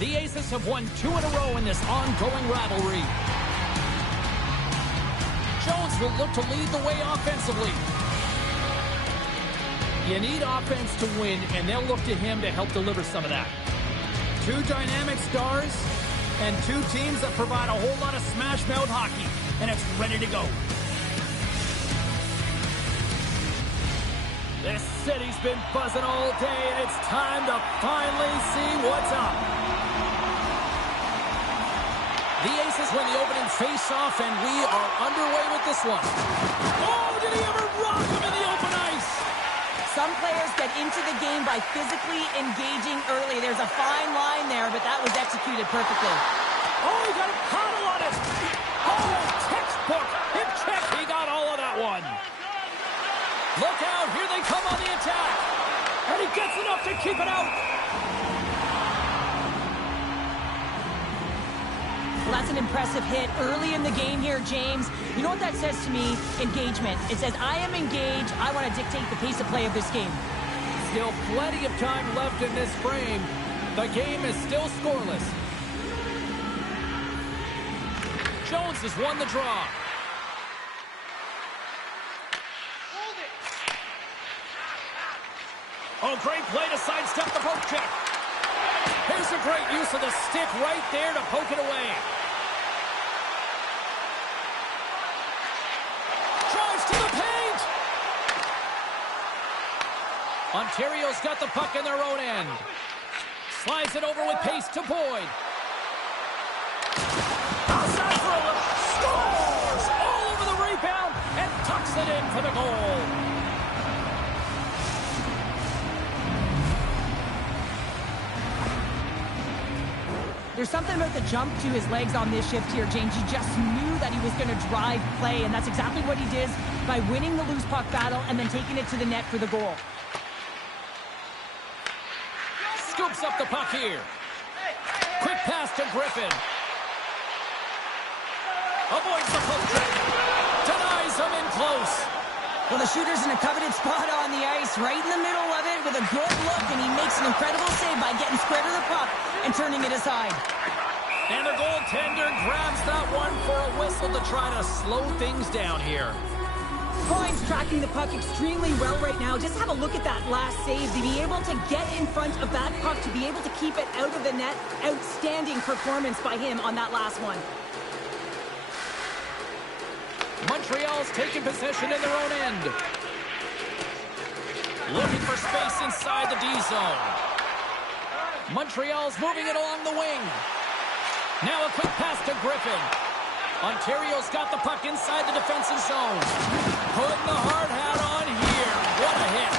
The Aces have won 2 in a row in this ongoing rivalry. Jones will look to lead the way offensively. You need offense to win, and they'll look to him to help deliver some of that. 2 dynamic stars and 2 teams that provide a whole lot of smash-mouth hockey, and it's ready to go. This city's been buzzing all day, and it's time to finally see what's up. The Aces win the opening face-off, and we are underway with this one. Oh, did he ever rock him in the open ice? Some players get into the game by physically engaging early. There's a fine line there, but that was executed perfectly. Oh, he got a paddle on it. Oh, textbook. Hip check. He got all of that one. Look out. Here they come on the attack. And he gets enough to keep it out. Well, that's an impressive hit early in the game here, James. You know what that says to me? Engagement. It says, I am engaged. I want to dictate the pace of play of this game. Still plenty of time left in this frame. The game is still scoreless. Jones has won the draw. Oh, great play to sidestep the poke check. Here's a great use of the stick right there to poke it away. Drives to the paint. Ontario's got the puck in their own end. Slides it over with pace to Boyd. Outside for a look. Scores! All over the rebound and tucks it in for the goal. There's something about the jump to his legs on this shift here, James. You just knew that he was going to drive play, and that's exactly what he did by winning the loose puck battle and then taking it to the net for the goal. Scoops up the puck here. Quick pass to Griffin. Avoids the poke check. Denies him in close. Well, the shooter's in a coveted spot on the ice, right in the middle of it with a good look, and he makes an incredible save by getting square to the puck and turning it aside. And the goaltender grabs that one for a whistle to try to slow things down here. Coyne's tracking the puck extremely well right now. Just have a look at that last save. To be able to get in front of that puck, to be able to keep it out of the net, outstanding performance by him on that last one. Montreal's taking possession in their own end. Looking for space inside the D zone. Montreal's moving it along the wing. Now a quick pass to Griffin. Ontario's got the puck inside the defensive zone. Putting the hard hat on here. What a hit.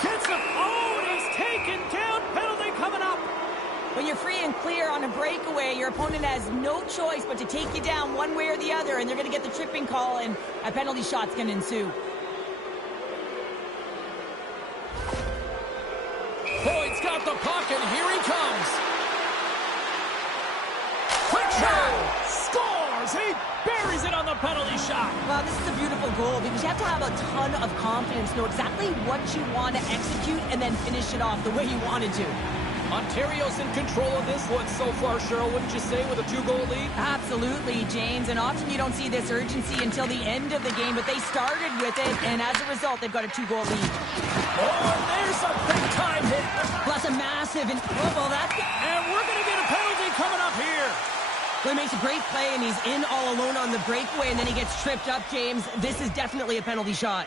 Gets him. Oh, and he's taken down. Penalty coming up. When you're free and clear on a breakaway, your opponent has no choice but to take you down one way or the other, and they're going to get the tripping call, and a penalty shot's going to ensue. Boyd's got the puck, and here he comes. Quick shot! Scores! He buries it on the penalty shot. Wow, this is a beautiful goal because you have to have a ton of confidence, know exactly what you want to execute, and then finish it off the way you wanted to. Ontario's in control of this one so far, Cheryl, wouldn't you say, with a 2-goal lead? Absolutely, James, and often you don't see this urgency until the end of the game, but they started with it, and as a result, they've got a 2-goal lead. Oh, and there's a big-time hit. Plus a massive, and well, that's... And we're going to get a penalty coming up here. Well, he makes a great play, and he's in all alone on the breakaway, and then he gets tripped up, James. This is definitely a penalty shot.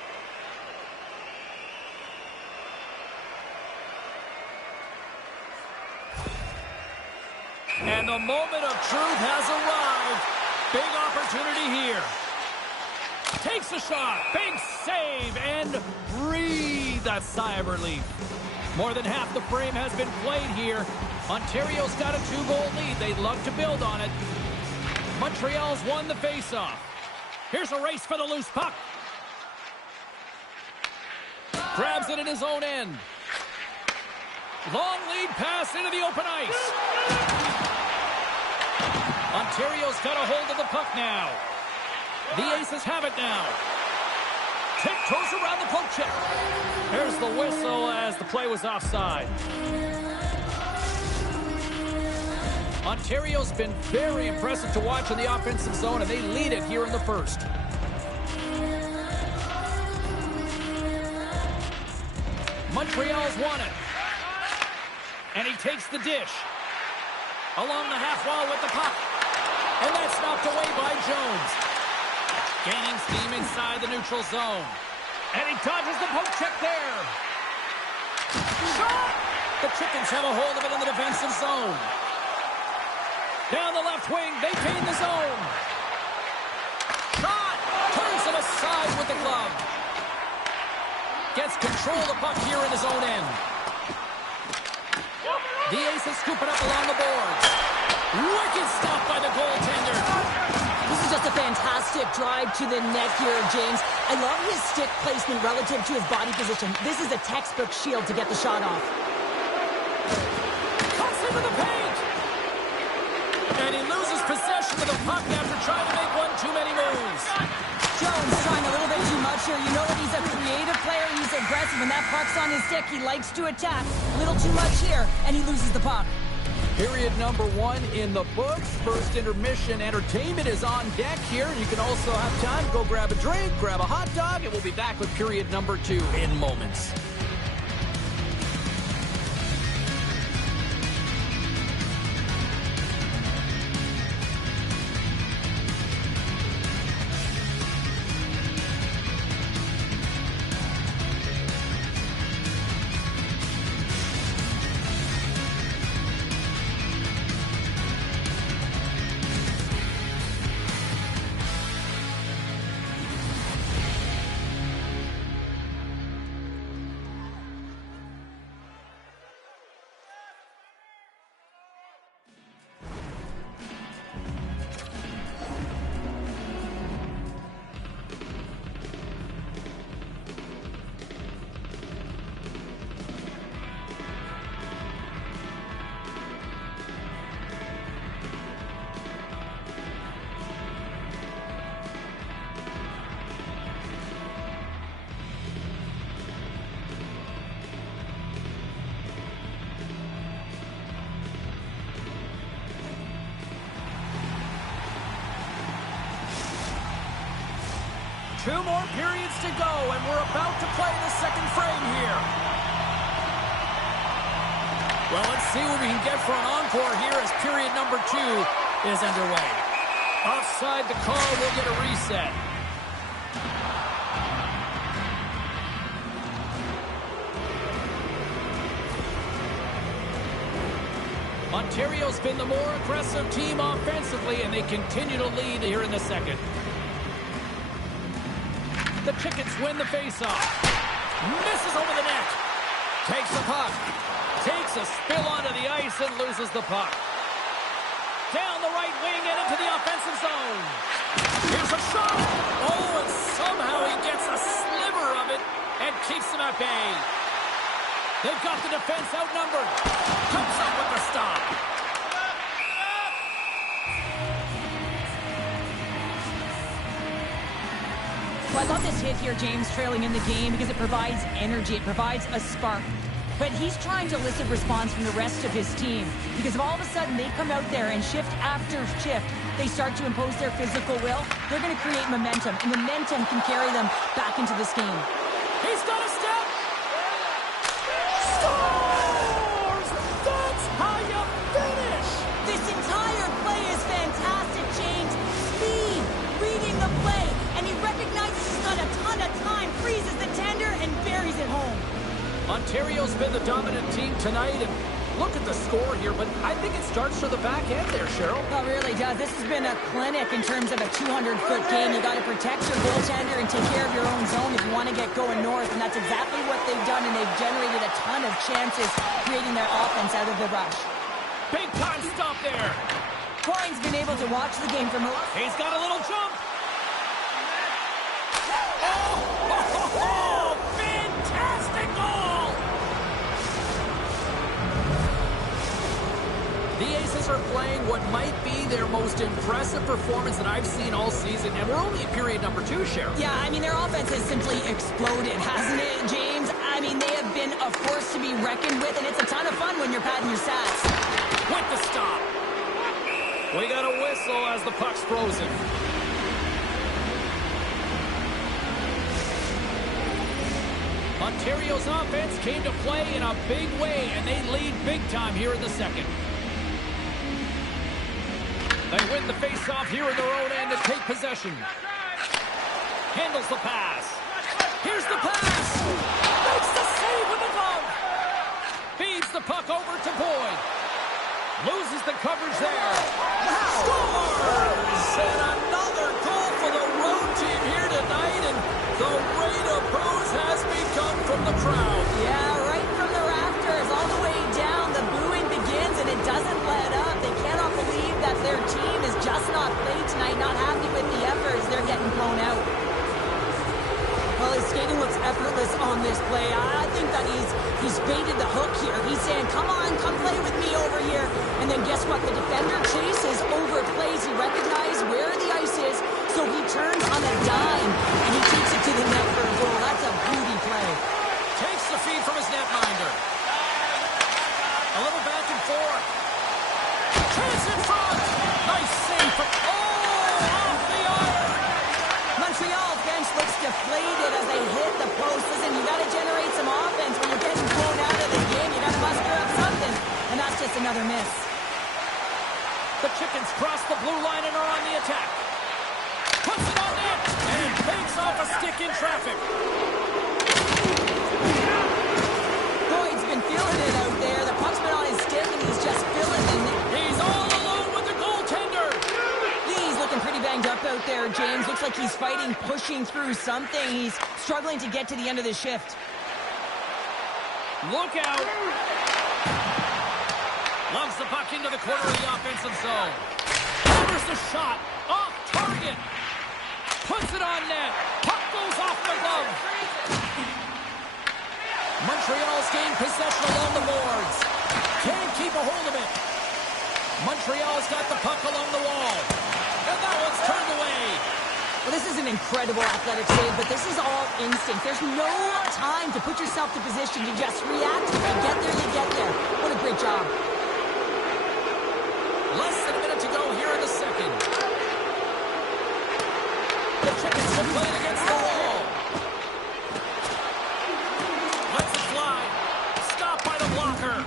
And the moment of truth has arrived. Big opportunity here. Takes a shot. Big save. And breathe a sigh of relief. More than half the frame has been played here. Ontario's got a 2-goal lead. They'd love to build on it. Montreal's won the faceoff. Here's a race for the loose puck. Grabs it in his own end. Long lead pass into the open ice. Ontario's got a hold of the puck now. The Aces have it now. Tiptoes around the poke check. There's the whistle as the play was offside. Ontario's been very impressive to watch in the offensive zone, and they lead it here in the first. Montreal's won it. And he takes the dish. Along the half wall with the puck. And that's knocked away by Jones. Gaining steam inside the neutral zone. And he dodges the poke check there. Shot! The Chickens have a hold of it in the defensive zone. Down the left wing, they gain the zone. Shot! Turns it aside with the glove. Gets control of the puck here in his own end. The Aces scoop it up along the boards. Wicked stop by the goaltender. This is just a fantastic drive to the net here, James. I love his stick placement relative to his body position. This is a textbook shield to get the shot off. Cuts into the paint. And he loses possession of the puck after trying to make one too many moves. Jones trying a little bit too much here. You know that he's a creative player. He's aggressive. When that puck's on his stick, he likes to attack. A little too much here, and he loses the puck. Period number 1 in the books. First intermission entertainment is on deck here. You can also have time to go grab a drink, grab a hot dog, and we'll be back with period number 2 in moments. Two more periods to go, and we're about to play the second frame here. Well, let's see what we can get for an encore here as period number 2 is underway. Offside the call, we'll get a reset. Ontario's been the more aggressive team offensively, and they continue to lead here in the second. The Chickens win the faceoff. Misses over the net. Takes the puck. Takes a spill onto the ice and loses the puck. Down the right wing and into the offensive zone. Here's a shot. Oh, and somehow he gets a sliver of it and keeps them at bay. They've got the defense outnumbered. Comes up with the stop. Well, I love this hit here, James, trailing in the game because it provides energy. It provides a spark. But he's trying to elicit response from the rest of his team because if all of a sudden they come out there and shift after shift, they start to impose their physical will, they're going to create momentum, and momentum can carry them back into this game. He's got a step. Scores! That's how you finish! This entire play is fantastic, James. Speed, reading the play, and he recognizes he's got a ton of time, freezes the tender, and buries it home. Ontario's been the dominant team tonight, and look at the score here, but I think it starts to the back end there, Cheryl. Oh, it really does. This has been a clinic in terms of a 200-foot game. You got to protect your goaltender and take care of your own zone if you want to get going north, and that's exactly what they've done, and they've generated a ton of chances creating their offense out of the rush. Big time stop there. Corey's been able to watch the game from... He's got a little jump. Oh, fantastic goal! The Aces are playing what might be their most impressive performance that I've seen all season, and we're only in period number 2, Cheryl. Yeah, I mean, their offense has simply exploded, hasn't it, James? I mean, they have been a force to be reckoned with, and it's a ton of fun when you're padding your stats. With the stop. We got a whistle as the puck's frozen. Ontario's offense came to play in a big way, and they lead big time here in the second. They win the face-off here in their own end to take possession. Handles the pass. Here's the pass. Makes the save with the glove. Feeds the puck over to Boyd. Loses the coverage there. Scores! And another goal for the road team here tonight, and the rate of booze has begun from the crowd. Yeah, right from the rafters, all the way down. The booing begins, and it doesn't let up. They cannot believe that their team is just not played tonight, not happy with the efforts. They're getting blown out. Well, his skating looks effortless on this play. I think that he's baited the hook here. He's saying, come on, come play with me over here. And then guess what? The defender chases, overplays. He recognizes where the ice is, so he turns on a dime, and he takes it to the net for a goal. That's a beauty play. Takes the feed from his netminder. A little back and forth. Chance in front. Nice save from... off the iron. Montreal's bench looks deflated as they hit the post. Listen, you got to generate some offense when you're getting blown out of the game. You got to muster up something, and that's just another miss. The Chickens cross the blue line and are on the attack. Puts it on net, and it takes off a stick in traffic. Boyd's been feeling it out there. The puck's been on his stick, and he's just filling it. He's all alone with the goaltender. He's looking pretty banged up out there, James. Looks like he's fighting, pushing through something. He's struggling to get to the end of the shift. Look out. Loves the puck into the corner of the offensive zone. Covers the shot. Off target. Puts it on net. Puck goes off the glove. Montreal's gained possession along the boards. Can't keep a hold of it. Montreal's got the puck along the wall. And that one's turned away. Well, this is an incredible athletic save, but this is all instinct. There's no time to put yourself to position to just react. If you get there, you get there. What a great job. Less than a minute to go here in the second. The Chickens will play it against the wall. Lets it fly. Stopped by the blocker.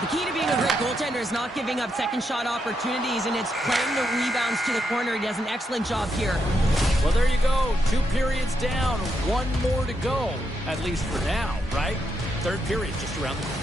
The key to being a great goaltender is not giving up second shot opportunities, and it's playing the rebounds to the corner. He does an excellent job here. Well, there you go. 2 periods down. 1 more to go, at least for now, right? Third period just around the corner.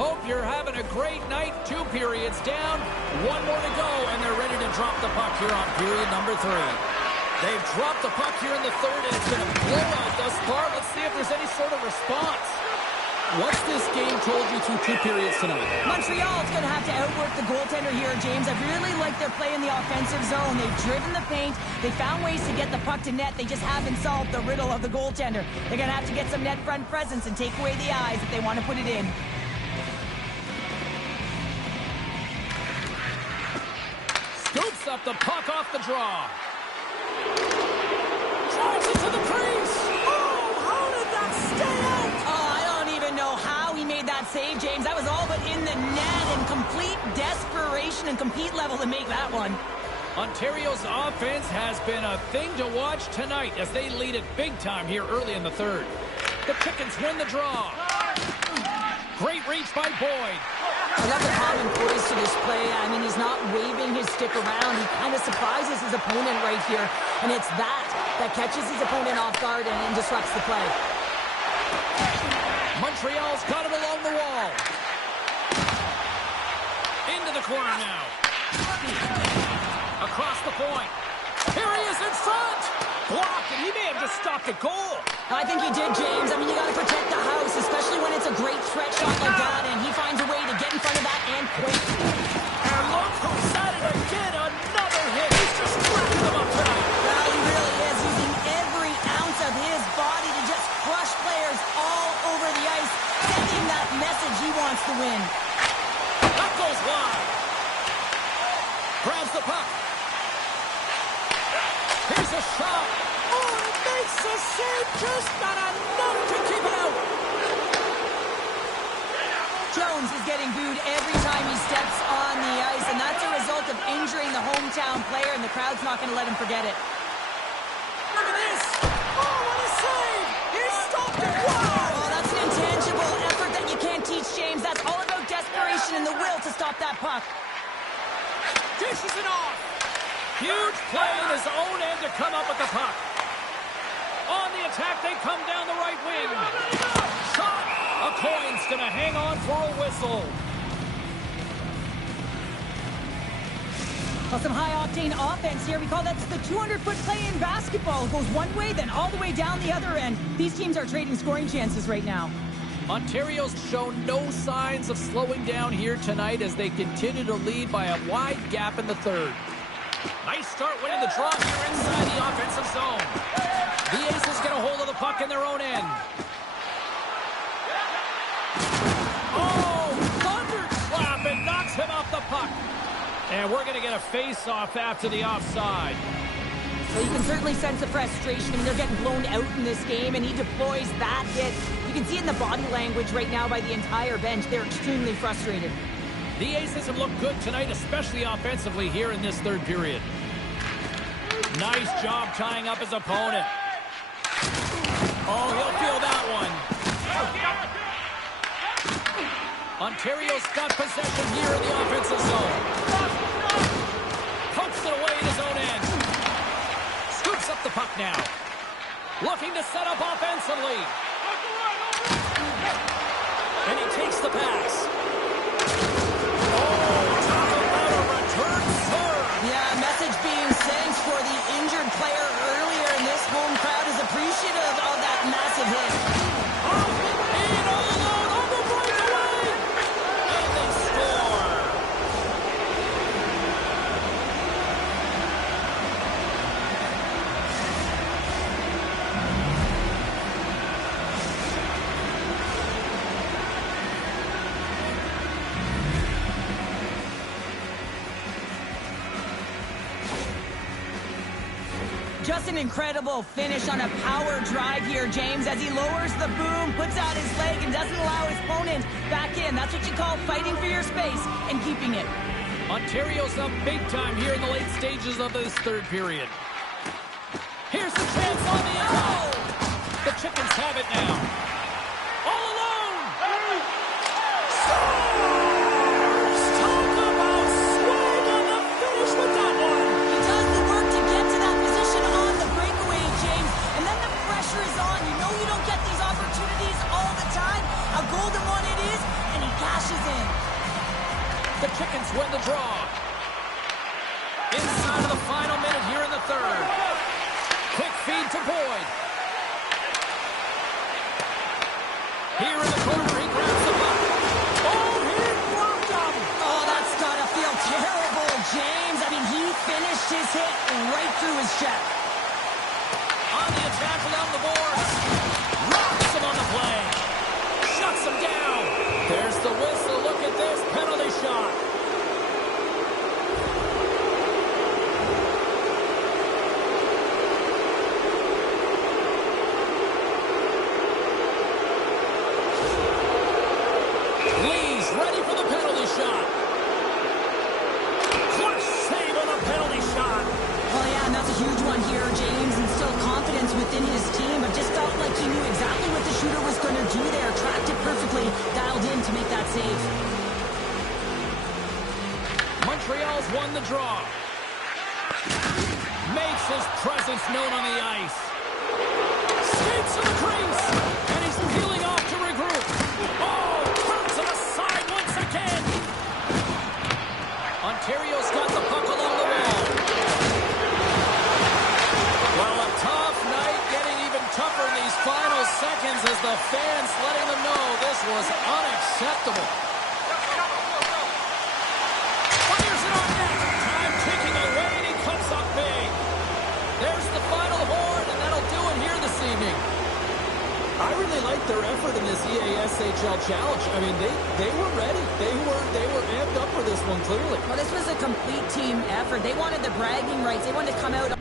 Hope you're having a great night. 2 periods down, 1 more to go, and they're ready to drop the puck here on period number 3. They've dropped the puck here in the third, and it's been a blowout thus far. Let's see if there's any sort of response. What's this game told you through 2 periods tonight? Montreal's going to have to outwork the goaltender here, James. I really like their play in the offensive zone. They've driven the paint. They found ways to get the puck to net. They just haven't solved the riddle of the goaltender. They're going to have to get some net front presence and take away the eyes if they want to put it in. Scoops up the puck off the draw. Drives it to the crease. Oh, how did that stay out? Oh, I don't even know how he made that save, James. That was all but in the net, and complete desperation and compete level to make that one. Ontario's offense has been a thing to watch tonight as they lead it big time here early in the third. The Chickens win the draw. Great reach by Boyd. I love the common poise to this play. I mean, he's not waving his stick around. He kind of surprises his opponent right here. And it's that catches his opponent off guard and disrupts the play. Montreal's got him along the wall. Into the corner now. Across the point. Here he is in front. Blocked, and he may have just stopped a goal. I think he did, James. I mean, you got to protect the house, especially when it's a great threat shot like that, and he finds a way to get in front of that and quick. And look who's at it again. Another hit. He's just cracking them up tonight. Well, he really is using every ounce of his body to just crush players all over the ice, sending that message he wants to win. That goes wide. Grabs the puck. Here's a shot. Oh, it makes the save. Just not enough to keep it out. Jones is getting booed every time he steps on the ice, and that's a result of injuring the hometown player, and the crowd's not going to let him forget it. Look at this. Oh, what a save. He stopped it. Wow. Oh, that's an intangible effort that you can't teach, James. That's all about desperation and the will to stop that puck. Dishes it off. Huge play in his own end to come up with the puck. On the attack, they come down the right wing. Shot. A coin's going to hang on for a whistle. Well, some high-octane offense here. We call that the 200-foot play in basketball. It goes one way, then all the way down the other end. These teams are trading scoring chances right now. Ontario's shown no signs of slowing down here tonight as they continue to lead by a wide gap in the third. Nice start winning the draw here inside the offensive zone. The Aces get a hold of the puck in their own end. Oh, thunderclap, and knocks him off the puck. And we're going to get a face-off after the offside. So you can certainly sense the frustration. I mean, they're getting blown out in this game, and he deploys that hit. You can see it in the body language right now by the entire bench. They're extremely frustrated. The Aces have looked good tonight, especially offensively here in this third period. Nice job tying up his opponent. Oh, he'll feel that one. Ontario's got possession here in the offensive zone. Pokes it away in his own end. Scoops up the puck now. Looking to set up offensively. And he takes the pass. Yeah, a message being sent for the injured player earlier, and this home crowd is appreciative of that massive hit. And all alone on the breakaway! And they score! Just an incredible finish on a power drive here, James, as he lowers the boom, puts out his leg, and doesn't allow his opponent back in. That's what you call fighting for your space and keeping it. Ontario's up big time here in the late stages of this third period. Here's the chance on the attack. The Chickens have it now. All alone! Scores! Talk about swag on the finish with that one. He does the work to get to that position on the breakaway, James, and then the pressure is on. You know you don't get these opportunities all the time. A golden one it is, and he cashes in. The Chickens win the draw. Inside of the final minute here in the third. Quick feed to Boyd. Here in the corner, he grabs the puck. Oh, he blocked him. Oh, that's gotta feel terrible, James. I mean, he finished his hit right through his chest. On the attack along the boards. Rocks him on the play. Shuts him down. There's the whistle. Look at this penalty shot. Lee's ready for the penalty shot. Clutch save on the penalty shot. one here, James, and still confidence within his team, but just felt like he knew exactly what the shooter was going to do there. Tracked it perfectly, dialed in to make that save. Montreal's won the draw. Makes his presence known on the ice. Skates to the crease, and he's peeling off to regroup. Oh, turns to the side once again. Ontario's got the puck along the wall. Well, a tough night, getting even tougher in these final seconds as the fans letting them know this was unacceptable. Fires it on net. Time ticking away, and he comes up big. There's the final horn, and that'll do it here this evening. I really like their effort in this EASHL challenge. I mean, they were ready. They were amped up for this one, clearly. Well, this was a complete team effort. They wanted the bragging rights. They wanted to come out.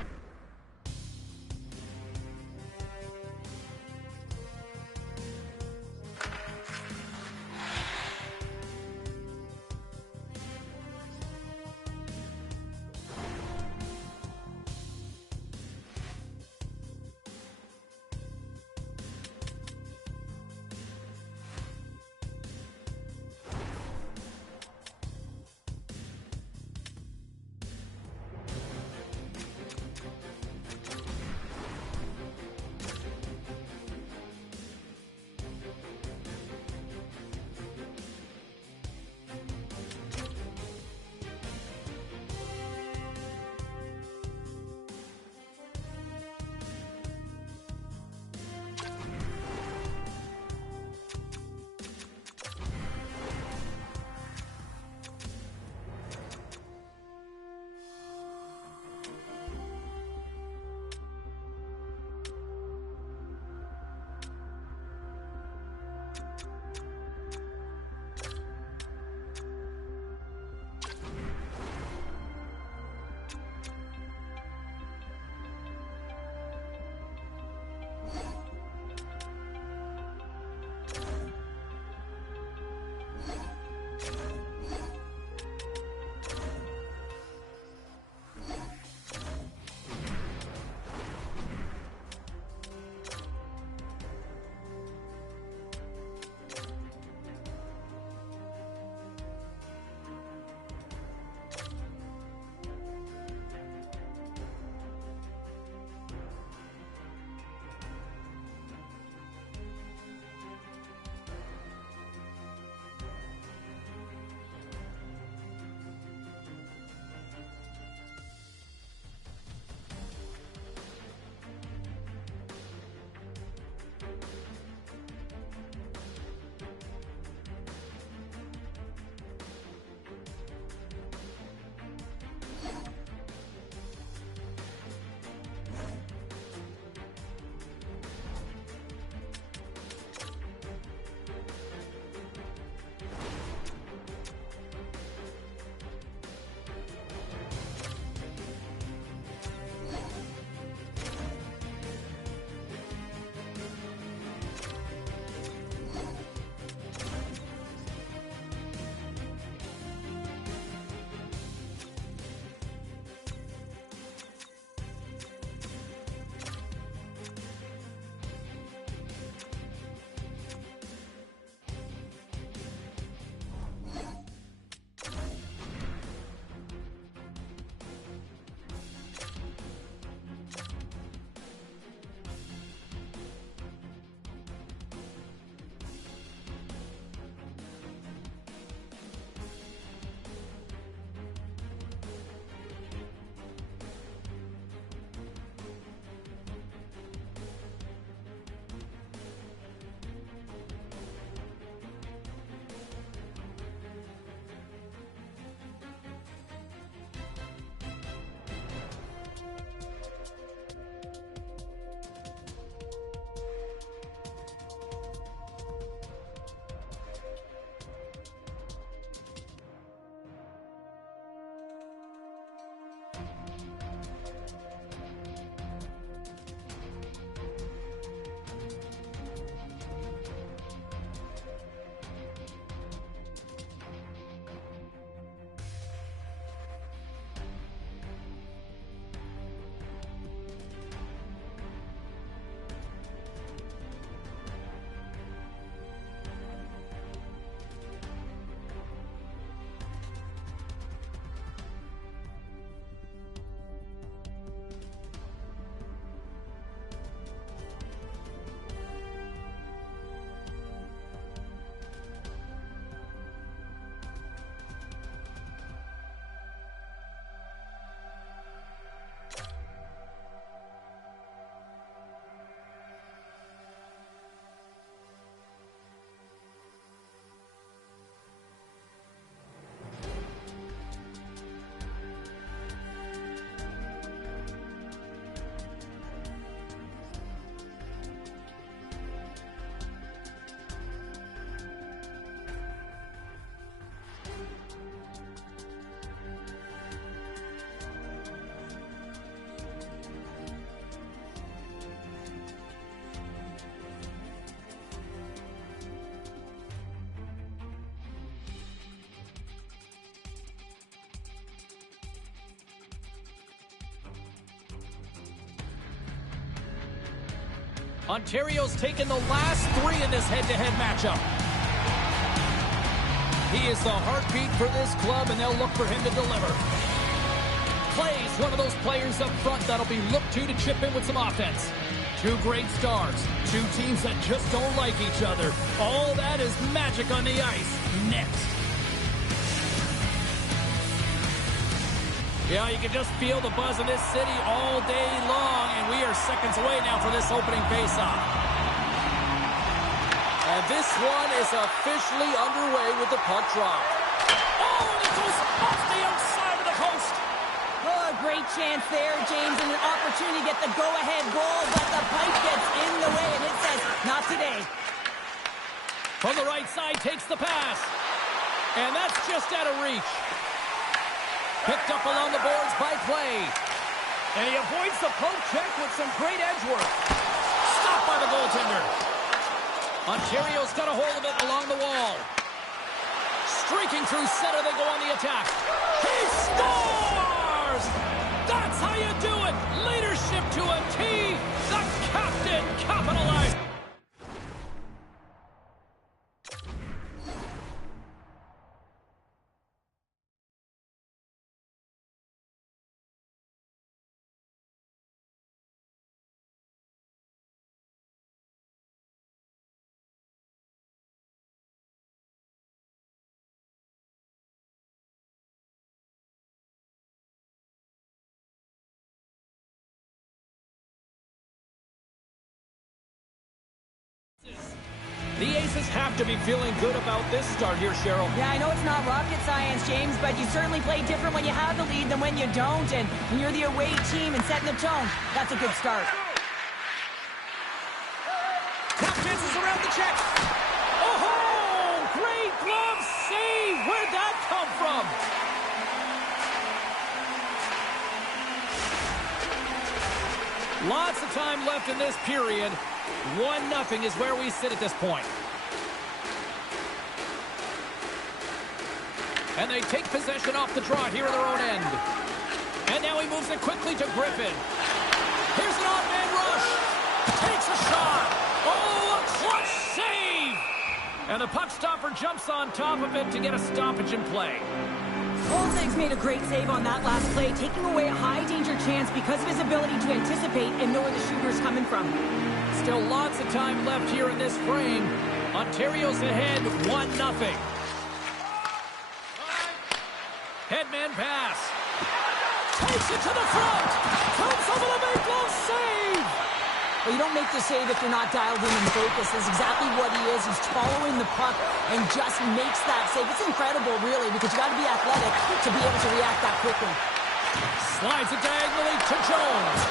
Ontario's taken the last 3 in this head-to-head matchup. He is the heartbeat for this club, and they'll look for him to deliver. Clay's one of those players up front that'll be looked to chip in with some offense. 2 great stars, 2 teams that just don't like each other. All that is magic on the ice. Next. Yeah, you can just feel the buzz of this city all day long, and we are seconds away now for this opening faceoff. And this one is officially underway with the puck drop. Oh, and it goes off the outside of the post. Oh, great chance there, James, and an opportunity to get the go-ahead goal, but the pipe gets in the way, and it says, not today. From the right side, takes the pass. And that's just out of reach. Picked up along the boards by Clay. And he avoids the poke check with some great edge work. Stopped by the goaltender. Ontario's got a hold of it along the wall. Streaking through center, they go on the attack. He scores! That's how you do it! Leadership to a T! The captain capitalized! The Aces have to be feeling good about this start here, Cheryl. Yeah, I know it's not rocket science, James, but you certainly play different when you have the lead than when you don't. And when you're the away team and setting the tone, that's a good start. Tap chances around the check. Oh, great glove save. Where'd that come from? Lots of time left in this period. 1-0 is where we sit at this point. And they take possession off the draw here in their own end. And now he moves it quickly to Griffin. Here's an off-man rush. Takes a shot. Oh, a clutch save. And the puck stopper jumps on top of it to get a stoppage in play. Olzig's made a great save on that last play, taking away a high-danger chance because of his ability to anticipate and know where the shooter's coming from. Still lots of time left here in this frame. Ontario's ahead 1-0. Headman pass. Takes it to the front. Comes over the big glove save. Well, you don't make the save if you're not dialed in and focused. That's exactly what he is. He's following the puck and just makes that save. It's incredible, really, because you got to be athletic to be able to react that quickly. Slides it diagonally to Jones.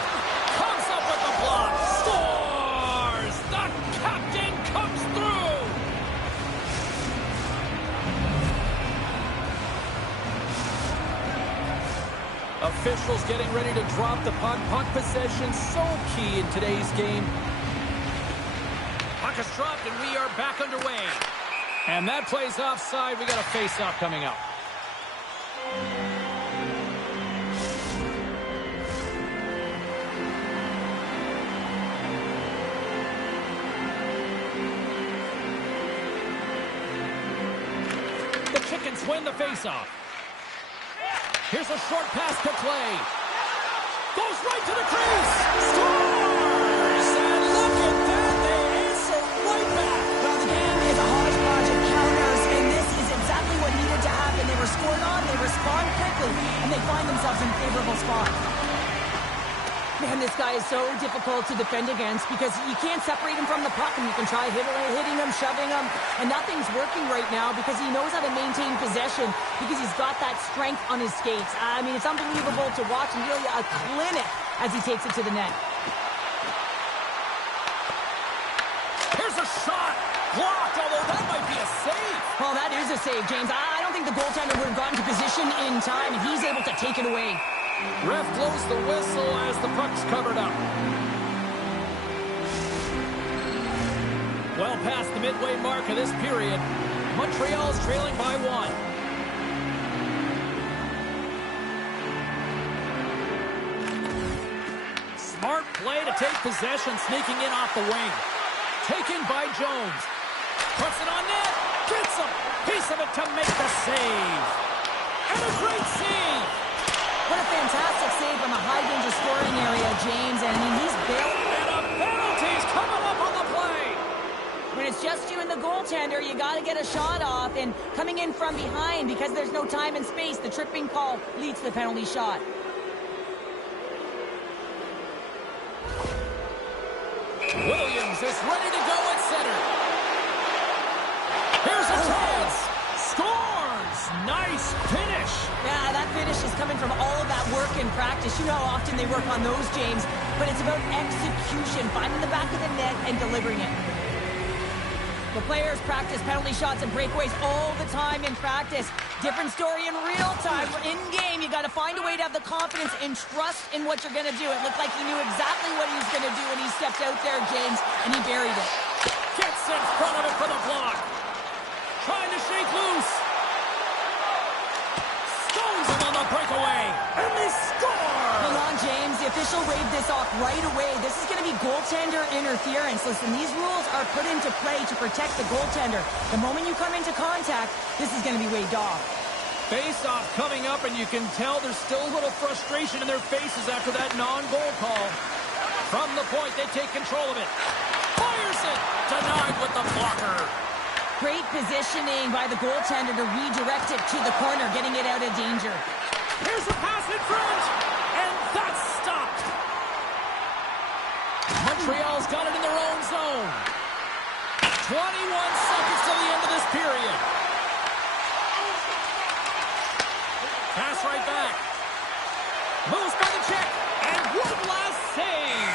Comes up with the block. Scores! The captain comes through! Officials getting ready to drop the puck. Puck possession so key in today's game. Puck is dropped and we are back underway. And that plays offside. We got a face-off coming up. The Chickens win the face-off. Here's a short pass to Clay. Goes right to the crease. Scores! And look at that. They answer right back. Well, the game is a hodgepodge of counters, and this is exactly what needed to happen. They were scored on, they respond quickly, and they find themselves in a favorable spot. Man, this guy is so difficult to defend against because you can't separate him from the puck, and you can try hitting him, shoving him, and nothing's working right now because he knows how to maintain possession because he's got that strength on his skates. I mean, it's unbelievable to watch, and really a clinic as he takes it to the net. Here's a shot. Blocked, although that might be a save. Well, that is a save, James. I don't think the goaltender would have gotten to position in time, and he's able to take it away. Ref blows the whistle as the puck's covered up. Well past the midway mark of this period, Montreal's trailing by 1. Smart play to take possession, sneaking in off the wing. Taken by Jones. Puts it on net. Gets a piece of it to make the save. And a great save. What a fantastic save from a high-danger scoring area, James. And I mean, he's built. And a penalty's coming up on the play. When it's just you and the goaltender, you got to get a shot off. And coming in from behind, because there's no time and space, the tripping call leads to the penalty shot. Williams is ready to go at center. Here's a chance. Scores! Nice finish. Yeah, that finish is coming from all of that work in practice. You know how often they work on those, James. But it's about execution, finding the back of the net and delivering it. The players practice penalty shots and breakaways all the time in practice. Different story in real time. In game, you got to find a way to have the confidence and trust in what you're going to do. It looked like he knew exactly what he was going to do when he stepped out there, James, and he buried it. Gets in front of it for the block. Trying to shake loose. Stones him on the breakaway. And they score! Hold on, James. The official waved this off right away. This is going to be goaltender interference. Listen, these rules are put into play to protect the goaltender. The moment you come into contact, this is going to be waved off. Face-off coming up, and you can tell there's still a little frustration in their faces after that non-goal call. From the point, they take control of it. Fires it! Denied with the blocker. Great positioning by the goaltender to redirect it to the corner, getting it out of danger. Here's a pass in front, and that's stopped. Montreal's got it in their own zone. 21 seconds to the end of this period. Pass right back. Moves by the check, and one last save.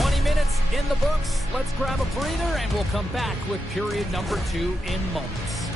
20 minutes in the books. Let's grab a breather, and we'll come back with period number 2 in moments.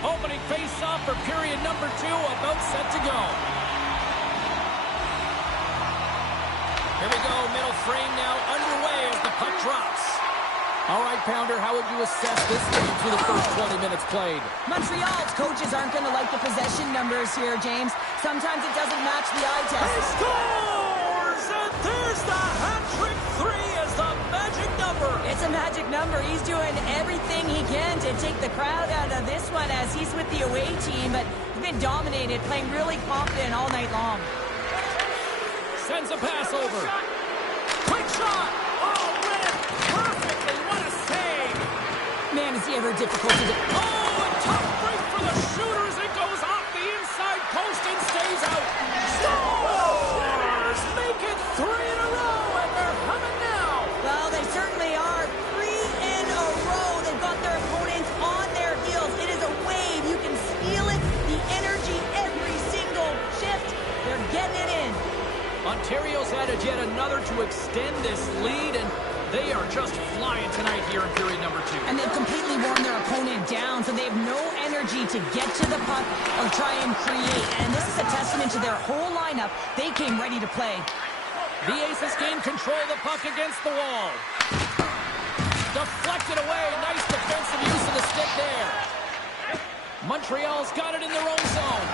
Opening face-off for period number 2, about set to go. Here we go, middle frame now underway as the puck drops. All right, Pounder, how would you assess this game through the first 20 minutes played? Montreal's coaches aren't going to like the possession numbers here, James. Sometimes it doesn't match the eye test. He scores! And there's the hat-trick 3 as the magic number. It's a magic number. He's doing everything he can to take the crowd out of this one as he's with the away team, but he's been dominated, playing really confident all night long. Sends a pass over. Quick shot! Oh, read it perfectly. What a save! Man, is he ever difficult to do. Oh, a tough break for the shooter as it goes off the inside post and stays out. Scores! Make it 3 in a row, and they're humming now. Well, they certainly are. 3 in a row. They've got their opponents on their heels. It is a wave. You can feel it. The energy every single shift. They're getting it in. Ontario's added yet another to extend this lead, and they are just flying tonight here in period number 2. And they've completely worn their opponent down, so they have no energy to get to the puck or try and create. And this is a testament to their whole lineup. They came ready to play. The Aces gain control of the puck against the wall. Deflected away. Nice defensive use of the stick there. Montreal's got it in their own zone.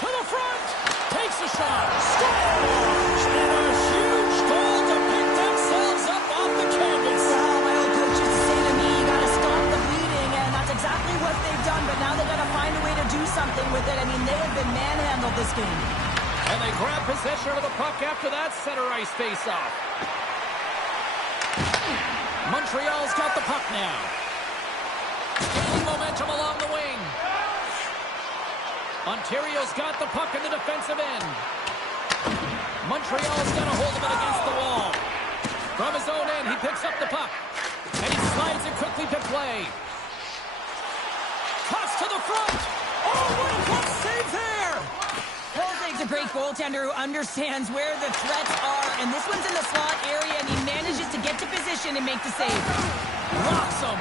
To the front. Takes a shot. Scores! And a huge goal to pick themselves up off the canvas. Well, my old coach used to say to me, you got to stop the bleeding, and that's exactly what they've done, but now they've got to find a way to do something with it. I mean, they have been manhandled this game. And they grab possession of the puck after that center ice face-off. Montreal's got the puck now. Gaining momentum along the wing. Ontario's got the puck in the defensive end. Montreal's got a hold of it against the wall. From his own end, he picks up the puck. And he slides it quickly to play. Cuts to the front. Oh, what a puck save there! Holzig's a great goaltender who understands where the threats are, and this one's in the slot area, and he manages to get to position and make the save. Rocks him.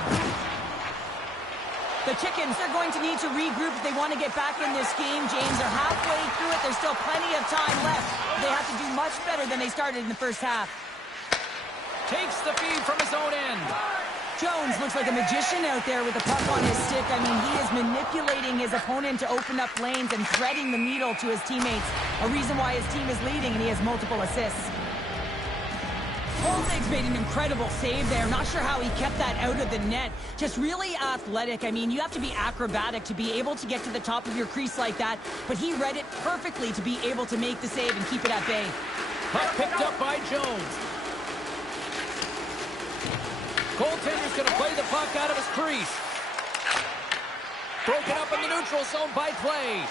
The Chickens are going to need to regroup if they want to get back in this game, James. They're halfway through it. There's still plenty of time left. They have to do much better than they started in the first half. Takes the feed from his own end. Jones looks like a magician out there with the puck on his stick. I mean, he is manipulating his opponent to open up lanes and threading the needle to his teammates. A reason why his team is leading, and he has multiple assists. Holzig's made an incredible save there. Not sure how he kept that out of the net. Just really athletic. I mean, you have to be acrobatic to be able to get to the top of your crease like that, but he read it perfectly to be able to make the save and keep it at bay. Puck picked up by Jones. Goaltender's going to play the puck out of his crease. Broken up in the neutral zone by play.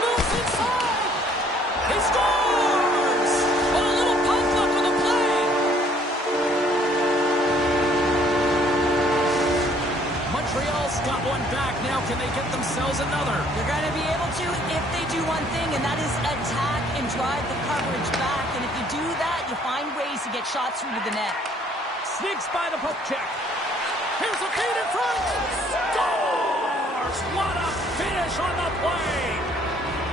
Moves inside. He scores! A little puck left for the play. Montreal's got one back. Now can they get themselves another? They're going to be able to if they do one thing, and that is attack and drive the coverage back. And if you do that, you find ways to get shots through to the net. Sneaks by the poke check. Here's a feed in front. Scores! What a finish on the play!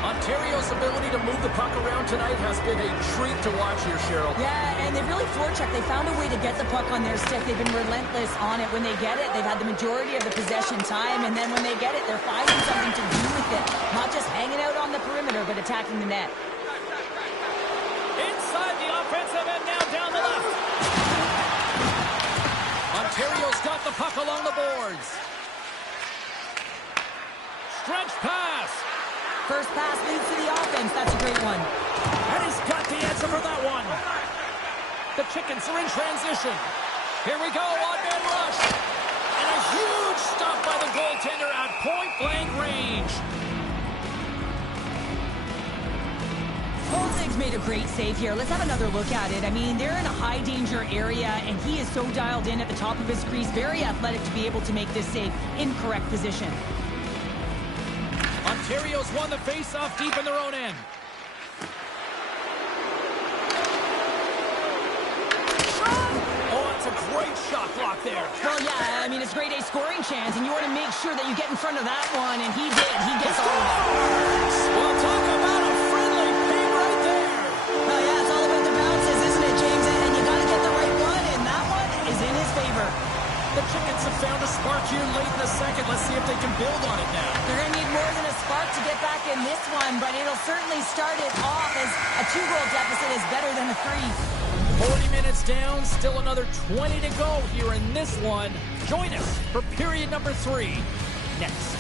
Ontario's ability to move the puck around tonight has been a treat to watch here, Cheryl. Yeah, and they've really forechecked. They found a way to get the puck on their stick. They've been relentless on it. When they get it, they've had the majority of the possession time, and then when they get it, they're finding something to do with it. Not just hanging out on the perimeter, but attacking the net. Inside the offensive end, now down the left. Ontario's got the puck along the boards. Stretch pass. First pass leads to the offense. That's a great one. And he's got the answer for that one. The Chickens are in transition. Here we go, on-man rush. And a huge stop by the goaltender at point-blank range. Holzig's made a great save here. Let's have another look at it. I mean, they're in a high-danger area, and he is so dialed in at the top of his crease. Very athletic to be able to make this save in correct position. Ontario's won the face-off deep in their own end. Oh, it's a great shot block there. Well, yeah, I mean, it's grade A scoring chance, and you want to make sure that you get in front of that one, and he did. He gets all of it. Well, talk about a friendly paint right there. Well, yeah, it's all about the bounces, isn't it, James? And you got to get the right one, and that one is in his favor. The Chickens have found a spark here late in the second. Let's see if they can build on it now. They're going to need more than a spark to get back in this one, but it'll certainly start it off as a 2-goal deficit is better than a 3. 40 minutes down, still another 20 to go here in this one. Join us for period number 3 next.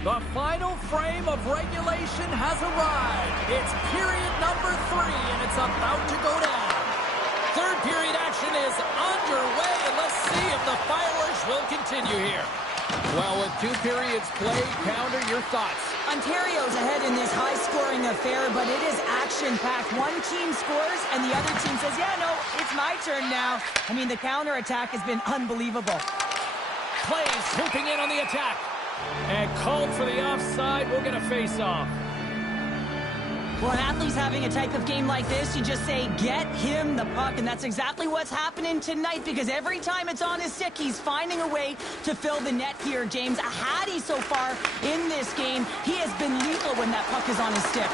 The final frame of regulation has arrived. It's period number 3, and it's about to go down. Third period action is underway, and let's see if the fireworks will continue here. Well, with 2 periods played, Pounder, your thoughts? Ontario's ahead in this high-scoring affair, but it is action-packed. One team scores, and the other team says, yeah, no, it's my turn now. I mean, the counterattack has been unbelievable. Plays swooping in on the attack. And called for the offside. We'll get a face-off. Well, an athlete's having a type of game like this, you just say, get him the puck, and that's exactly what's happening tonight, because every time it's on his stick, he's finding a way to fill the net here, James. A Hattie so far in this game. He has been lethal when that puck is on his stick.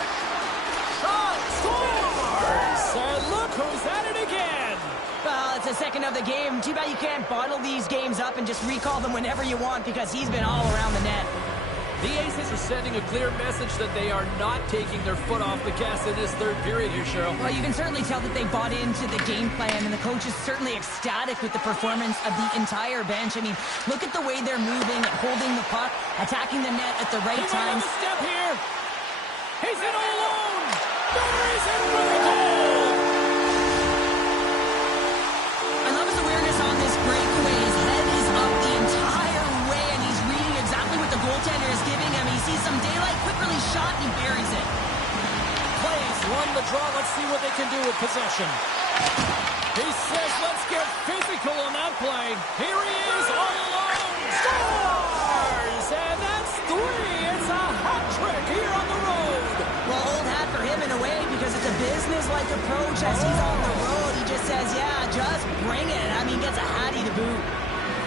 Shot scores! And look who's at it again! Well, it's the second of the game. Too bad you can't bottle these games up and just recall them whenever you want, because he's been all around the net. The Aces are sending a clear message that they are not taking their foot off the gas in this third period here, Cheryl. Well, you can certainly tell that they bought into the game plan, and the coach is certainly ecstatic with the performance of the entire bench. I mean, look at the way they're moving, holding the puck, attacking the net at the right times. He step here. He's in all alone. Buries it for the goal. I love his awareness on this breakaway. His head is up the entire way, and he's reading exactly what the goaltender is giving him. He sees some daylight, quick release shot, and he buries it. Plays won the draw. Let's see what they can do with possession. He says, let's get physical on that play. Here he is, all alone. Scores! And that's 3. It's a hat trick here on the road. Well, old hat for him in a way, because it's a business-like approach as he's on the road. He just says, yeah, just bring it. I mean, gets a hattie to boot.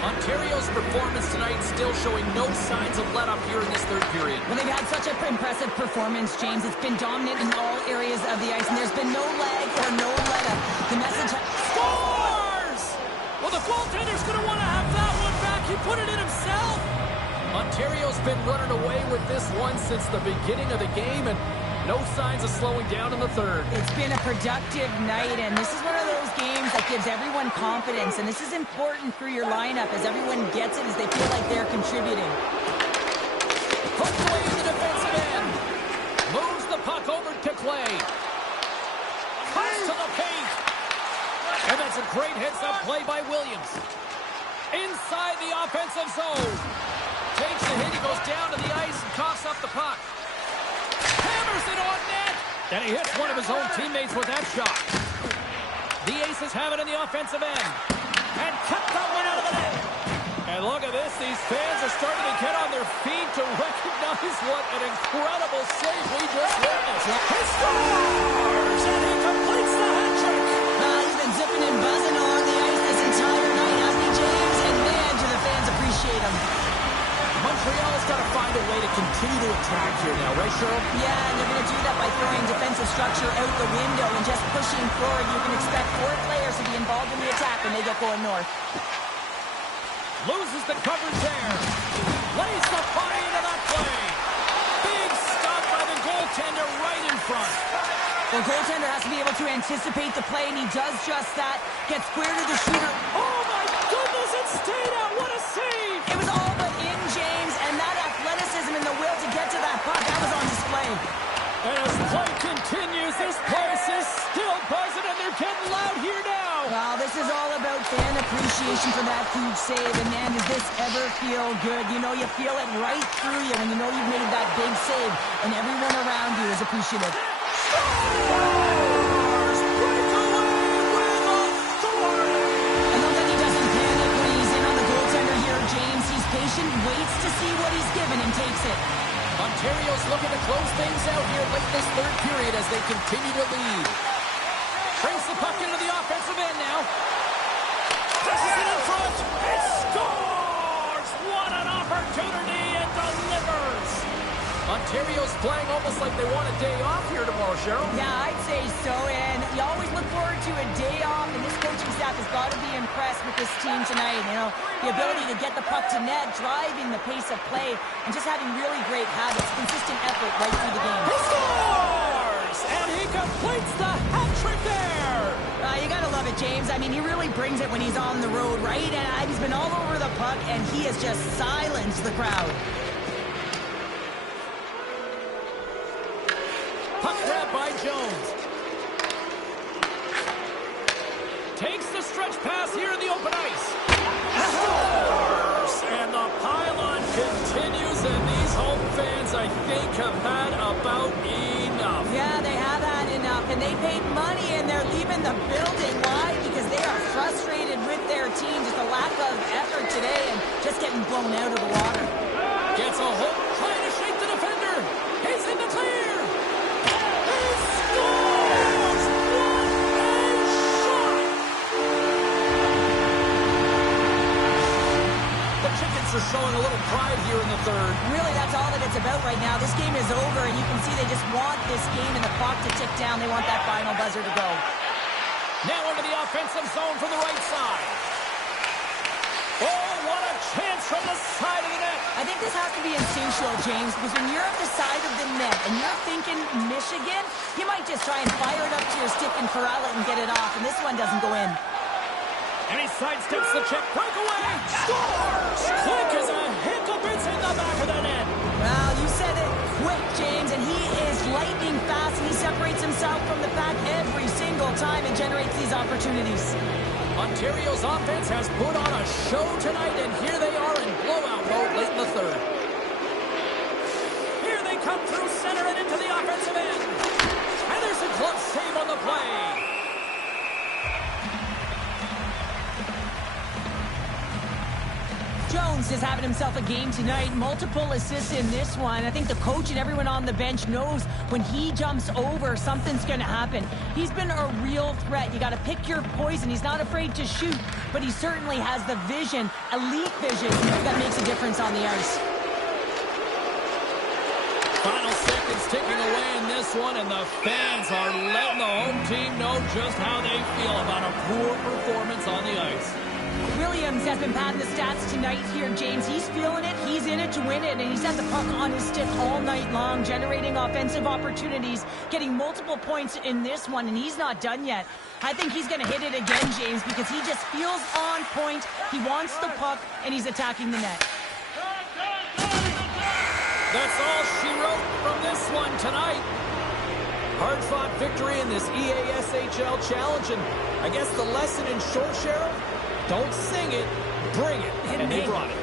Ontario's performance tonight still showing no signs of let-up here in this third period. Well, they've had such an impressive performance, James. It's been dominant in all areas of the ice, and there's been no lag or no let-up. The message... Scores! Well, the goaltender's going to want to have that one back. He put it in himself. Ontario's been running away with this one since the beginning of the game, and no signs of slowing down in the third. It's been a productive night, and this is one of those games that gives everyone confidence, and this is important for your lineup as everyone gets it, as they feel like they're contributing. Pucked away in the defensive end. Moves the puck over to Clay. Cuts to the paint. And that's a great heads-up play by Williams. Inside the offensive zone. Takes the hit, he goes down to the ice and coughs up the puck. Hammers it on net. And he hits one of his own teammates with that shot. The Aces have it in the offensive end. And cut that one out of the net. And look at this. These fans are starting to get on their feet to recognize what an incredible save we just witnessed. He scores! And he completes the hat trick. He's been zipping and buzzing along the ice this entire night, hasn't he, James? And man, do the fans appreciate him. Montreal's got to find a way to continue to attack here now, right, Cheryl? Yeah, and they're going to do that by throwing defensive structure out the window and just pushing forward. You can expect 4 players to be involved in the attack when they get going north. Loses the coverage there. Lays the pie into that play. Big stop by the goaltender right in front. Well, goaltender has to be able to anticipate the play, and he does just that. Gets square to the shooter. Oh, my goodness, it stayed out. What a save. It was all but in, James, and that athleticism and the will to get to that puck, that was on display. And as play continues, this place is still buzzing, and they're getting loud here now. Well, this is all about fan appreciation for that huge save, and man, does this ever feel good. You know, you feel it right through you when you know you've made that big save, and everyone around you is appreciative. Scores! Breakaway with authority! I love that he doesn't panic when he's in on the goaltender here, James. He's patient, waits to see what he's given, and takes it. Ontario's looking to close things out here late this third period as they continue to lead. Brings the puck into the offensive end now. Presses it in front. It scores! What an opportunity, and delivers! Ontario's playing almost like they want a day off here tomorrow, Cheryl. Yeah, I'd say so, and you always look forward to a day off, and this coaching staff has got to be impressed with this team tonight. You know, the ability to get the puck to net, driving the pace of play, and just having really great habits, consistent effort right through the game. He scores! And he completes the hat trick there! You gotta love it, James. I mean, he really brings it when he's on the road, right? And he's been all over the puck, and he has just silenced the crowd. Takes the stretch pass here in the open ice. Scores! And the pylon continues, and these home fans, I think, have had about enough. Yeah, they have had enough, and they paid money, and they're leaving the building. Why? Because they are frustrated with their team. Just a lack of effort today and just getting blown out of the water. Gets a hold, trying to shake the defender. He's in the clear. He scores! What a shot! The Chickens are showing a little pride here in the third. Really, that's all that it's about right now. This game is over, and you can see they just want this game and the clock to tick down. They want that final buzzer to go. Now into the offensive zone from the right side. Oh, what a chance from the side of the net. I think this has to be instinctual, James, because when you're at the side of the net and you're thinking Michigan, you might just try and fire it up to your stick and corral it and get it off, and this one doesn't go in. And he sidesteps the check. Breakaway. Scores! Quick as a hiccup. It's in the back of the net. Well, you said it quick, James, and he is lightning fast, and he separates himself from the pack every single time and generates these opportunities. Ontario's offense has put on a show tonight, and here they are in blowout mode late in the third. Here they come through center and into the offensive end. And there's a glove save on the play. Jones is having himself a game tonight. Multiple assists in this one. I think the coach and everyone on the bench knows when he jumps over, something's going to happen. He's been a real threat. You got to pick your poison. He's not afraid to shoot, but he certainly has the vision, elite vision, that makes a difference on the ice. Final seconds ticking away in this one, and the fans are letting the home team know just how they feel about a poor performance on the ice. Williams has been padding the stats tonight here, James. He's feeling it. He's in it to win it, and he's had the puck on his stick all night long, generating offensive opportunities, getting multiple points in this one, and he's not done yet. I think he's going to hit it again, James, because he just feels on point. He wants the puck, and he's attacking the net. That's all she wrote from this one tonight. Hard-fought victory in this EASHL challenge, and I guess the lesson in short, Cheryl, don't sing it, bring it. And they brought it.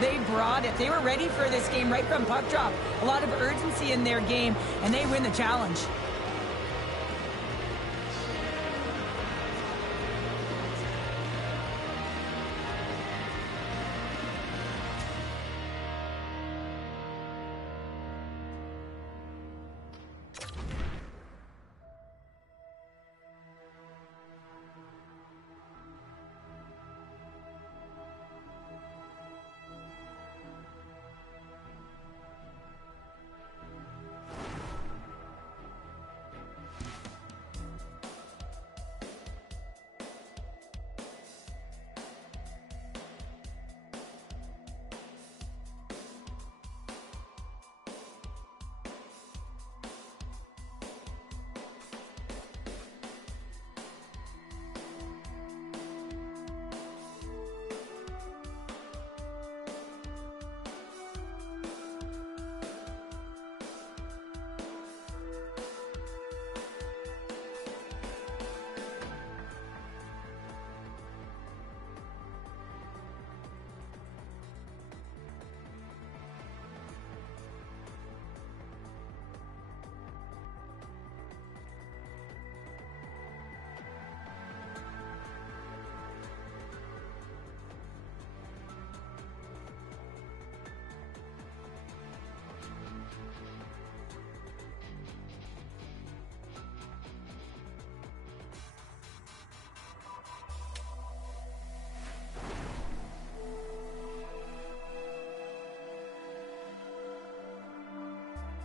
They brought it. They were ready for this game right from puck drop. A lot of urgency in their game, and they win the challenge.